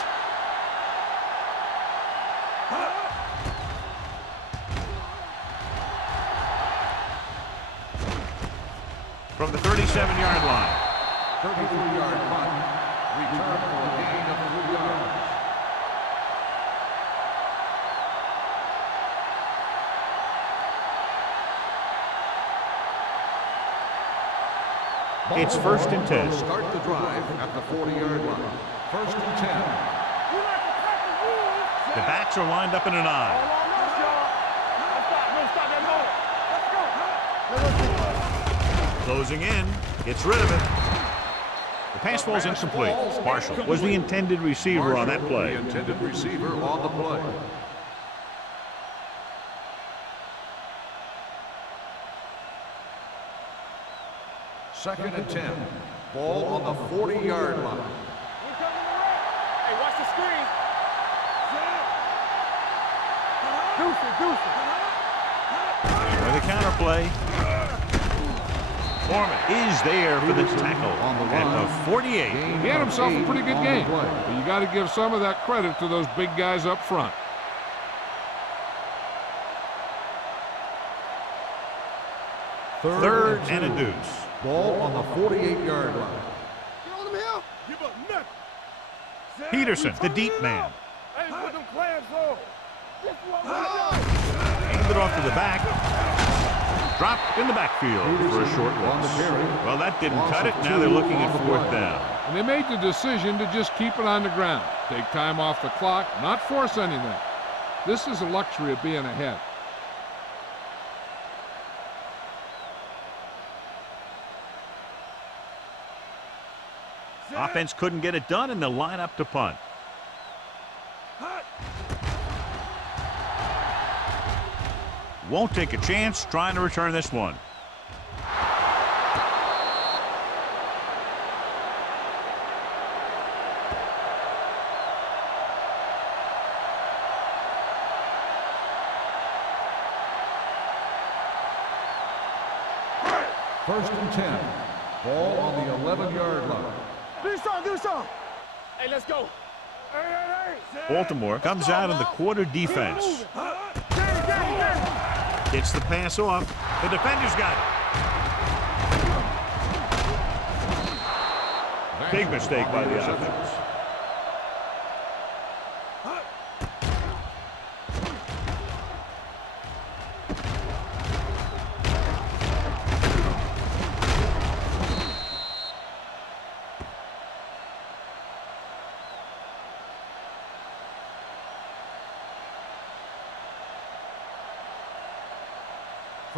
From the 37-yard line. 33-yard punt. Return for a gain of 3 yards. It's 1st and 10. Start the drive at the 40-yard line. 1st and 10. The backs are lined up in an I. Closing in. Gets rid of it. The pass falls incomplete. Marshall was the intended receiver on that play. The intended receiver on the play. Second and 10. Ball on the 40-yard line. Hey, watch the screen. Deuce it, deuce it. With a counterplay. Foreman is there for the tackle at the 48. He had himself a pretty good game, but you got to give some of that credit to those big guys up front. Third and a deuce. Ball on the 48-yard line. Get on him here. Give up nothing. Peterson, the deep man. Hey, put them clamps on. This one, Hand it off to the back. Dropped in the backfield for a short loss. Well, that didn't cut it. Now they're looking at 4th down. And they made the decision to just keep it on the ground. Take time off the clock, not force anything. This is a luxury of being ahead. Offense couldn't get it done, and they'll line up to punt. Won't take a chance trying to return this one. First and 10. Ball on the 11-yard line. do something. Hey, let's go. Hey. Baltimore comes out in the quarter defense. Gets the pass off. The defender's got it. Big mistake by the offense.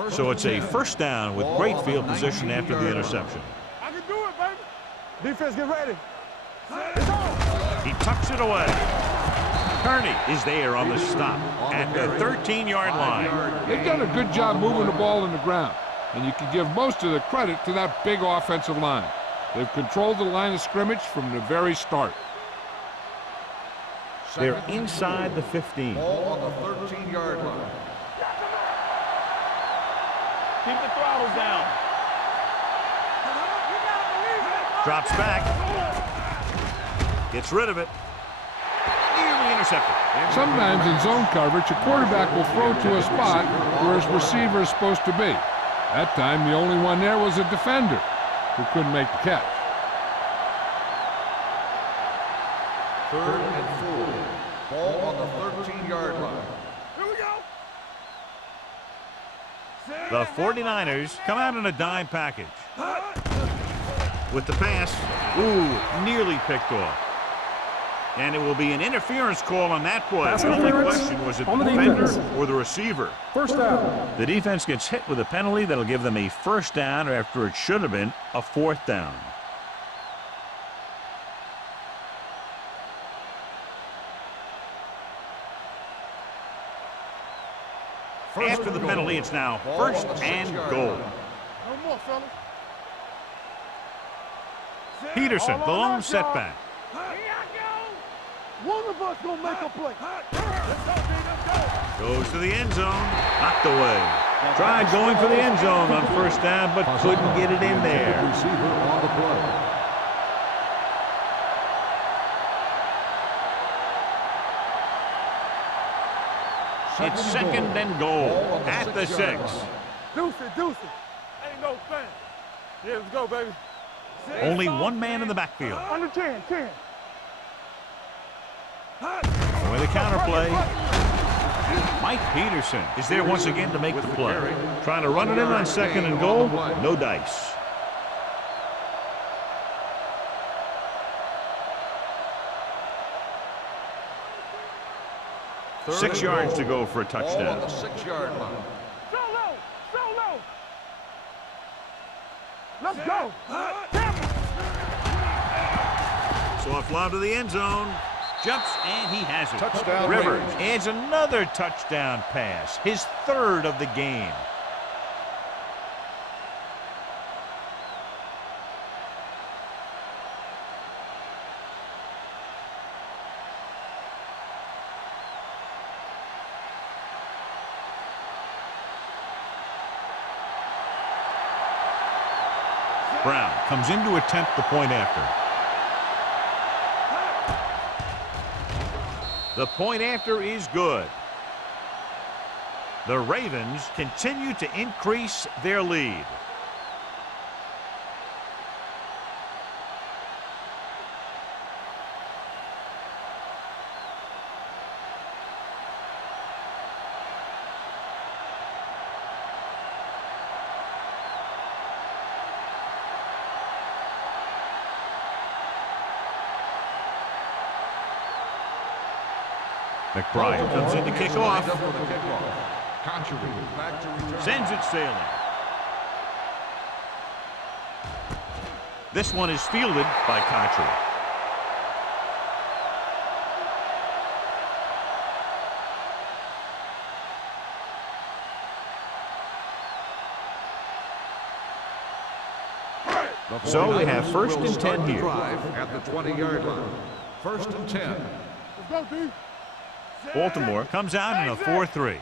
So it's a first down with great field position after the interception. I can do it, baby. Defense, get ready. It's on. He tucks it away. Kearney is there on the stop at the 13-yard line. They've done a good job moving the ball in the ground, and you can give most of the credit to that big offensive line. They've controlled the line of scrimmage from the very start. They're inside the 15. Ball on the 13-yard line. Keep the throttle down. Drops back. Gets rid of it. Nearly intercepted. Sometimes in zone coverage, a quarterback will throw to a spot where his receiver is supposed to be. That time, the only one there was a defender who couldn't make the catch. 3rd and 4. Ball on the 13-yard line. Here we go. The 49ers come out in a dime package. With the pass, nearly picked off. And it will be an interference call on that play. The only question was it the defender or the receiver. First down. The defense gets hit with a penalty that'll give them a first down after it should have been a 4th down. After the penalty, it's now 1st and goal. No more, fellas. Peterson, the lone setback. Here I go. One of us gonna make a play. Let's go, D. Let's go. Goes to the end zone. Knocked away. Tried going for the end zone on first down, but couldn't get it in there. Receiver on the play. It's 2nd and goal at the 6. Deuce it, deuce it. Ain't no thing. Yeah, let's go, baby. Only one man in the backfield. Under 10, 10. With a counterplay. Mike Peterson is there once again to make the play. Trying to run it in on 2nd and goal. No dice. Third 6 and yards goal. to go for a Ball on touchdown. the 6-yard line. Solo, solo. Let's go. So a fly to the end zone. Jumps, and he has it. Touchdown, Rivers Raiders. adds another touchdown pass. His 3rd of the game. Brown comes in to attempt the point after. The point after is good. The Ravens continue to increase their lead. McBride comes in to kick off. Sends it sailing. This one is fielded by Contry. So they have 1st and 10 here. At the 20-yard line. 1st and 10. Let's go, D. Baltimore comes out in a 4-3.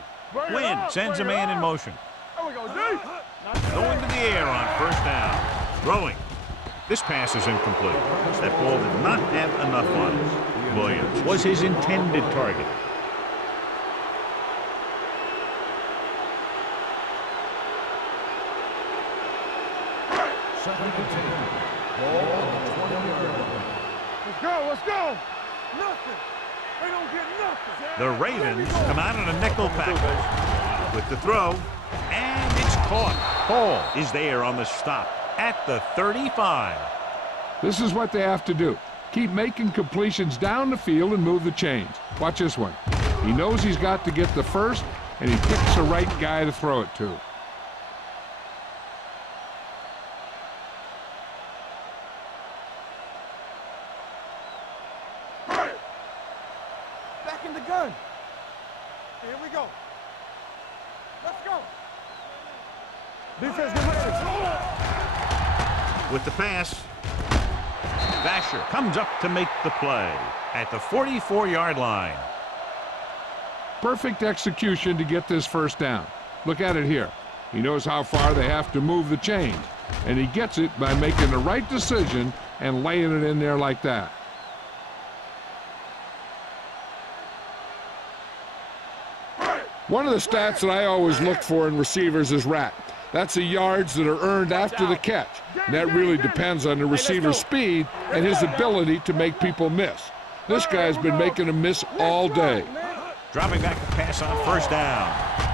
Wynn sends a man in motion. There we go, D. Going to the air on 1st down. Throwing. This pass is incomplete. That ball did not have enough on it. Williams was his intended target. Second and 10. Ball on the 20-yard line. Let's go, let's go. Nothing. They don't get nothing. The Ravens come out in a nickel package. With the throw, and it's caught. Hall is there on the stop at the 35. This is what they have to do. Keep making completions down the field and move the chains. Watch this one. He knows he's got to get the first, and he picks the right guy to throw it to. cocking the gun. Here we go. Let's go. Defense, get ready. With the pass, Vasher comes up to make the play at the 44-yard line. Perfect execution to get this first down. Look at it here. He knows how far they have to move the chains, and he gets it by making the right decision and laying it in there like that. One of the stats that I always look for in receivers is RAT. That's the yards that are earned after the catch. And that really depends on the receiver's speed and his ability to make people miss. This guy's been making them miss all day. Dropping back the pass on first down.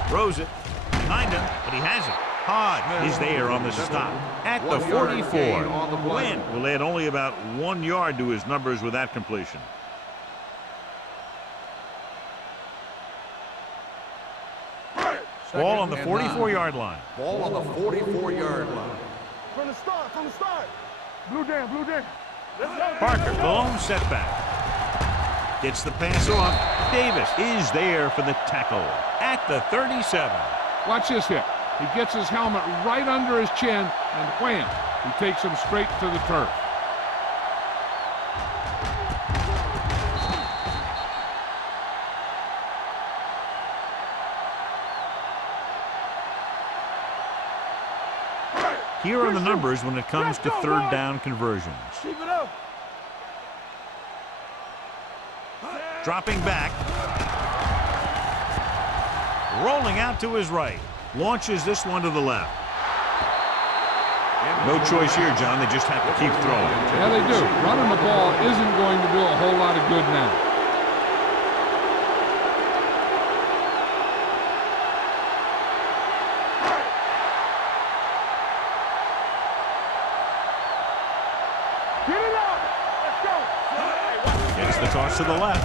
Throws it behind him, but he has it. Todd is there on the stop at the 44. Wynn will add only about 1 yard to his numbers with that completion. Ball on the 44-yard line. Ball on the 44-yard line. From the start, from the start. Blue down, blue down. Let's go. Parker, the lone setback. Gets the pass off. Davis is there for the tackle at the 37. Watch this hit. He gets his helmet right under his chin, and wham, he takes him straight to the turf. Here are the numbers when it comes to third down conversions. Keep it up. Dropping back. Rolling out to his right. Launches this one to the left. No choice here, John. They just have to keep throwing. Yeah, they do. Running the ball isn't going to do a whole lot of good now. Get it up. Let's go. Gets the toss to the left.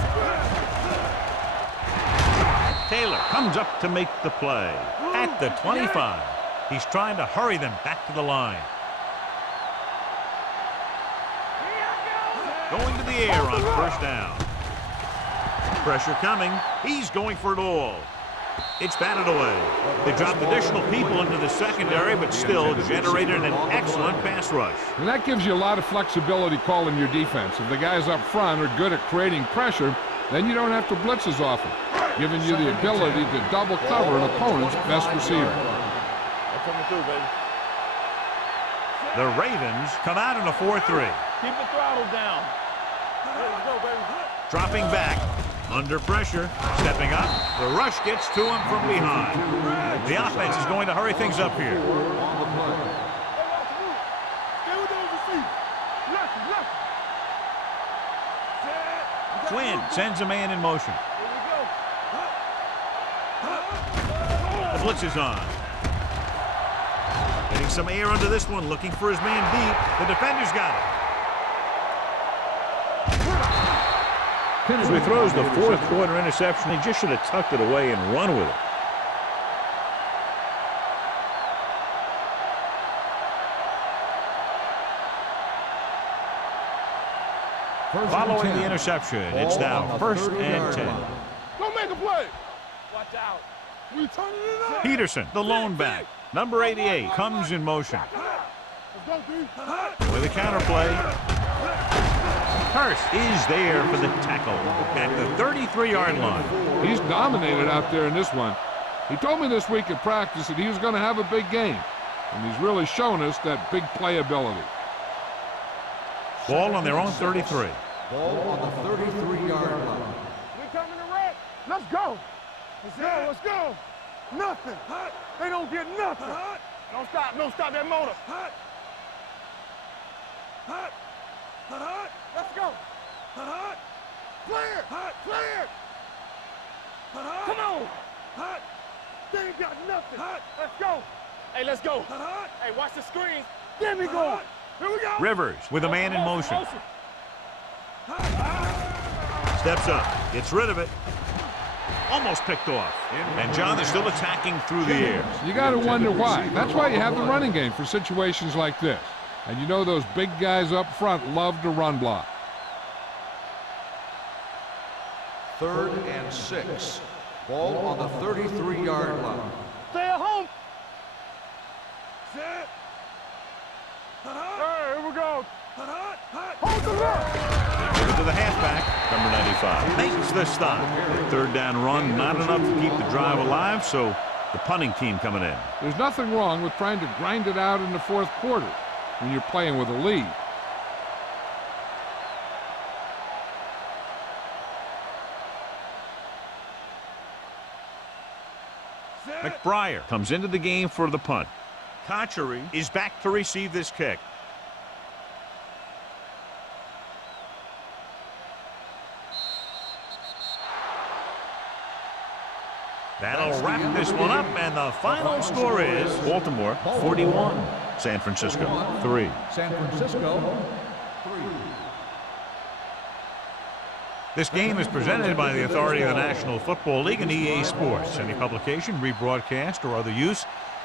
Taylor comes up to make the play at the 25. He's trying to hurry them back to the line. Going to the air on first down. Pressure coming. He's going for it all. It's batted away. They dropped additional people into the secondary, but still generated an excellent pass rush. And that gives you a lot of flexibility calling your defense. If the guys up front are good at creating pressure, then you don't have to blitz as often, giving you the ability to double cover an opponent's best receiver. They're coming through, baby. The Ravens come out in a 4-3. Keep the throttle down. Let's go, baby. Dropping back, under pressure, stepping up. The rush gets to him from behind. The offense is going to hurry things up here. Stay with those receivers. Left, left. Quinn sends a man in motion. Here we go. The blitz is on. Getting some air under this one, looking for his man deep. The defender's got it. As he throws the fourth quarter interception, he just should have tucked it away and run with it. Following the interception, it's now 1st and 10. Don't make a play. Watch out. We turning it up. Peterson, the lone back. Number 88 comes in motion. Let's go, D. With a counterplay. Hurst is there for the tackle at the 33-yard line. He's dominated out there in this one. He told me this week at practice that he was going to have a big game, and he's really shown us that big playability. Ball on their own 33. Ball on the 33-yard line. We coming to wreck. Let's go. Let's go, let's go. Nothing. They don't get nothing. Don't stop that motor. Let's go. Clear. Clear. Come on. They ain't got nothing. Let's go. Hey, let's go. Hey, watch the screens. Get me going. Here we go. Rivers with a man in motion. Steps up. Gets rid of it. Almost picked off. And John is still attacking through the air. You got to wonder why. That's why you have the running game for situations like this. And you know those big guys up front love to run block. 3rd and 6. Ball on the 33-yard line. Stay at home. Set. Hey, here we go. Hold the look. Give it to the halfback, number 95. Makes the stop. 3rd down run, not enough to keep the drive alive, so the punting team coming in. There's nothing wrong with trying to grind it out in the 4th quarter when you're playing with a lead. McBriar comes into the game for the punt. Conchery is back to receive this kick. That'll wrap this one up, and the final score is Baltimore 41, San Francisco 3. San Francisco 3. This game is presented by the authority of the National Football League and EA Sports. Any publication, rebroadcast, or other use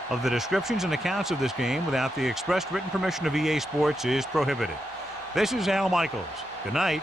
of the descriptions and accounts of this game without the expressed written permission of EA Sports is prohibited. This is Al Michaels. Good night.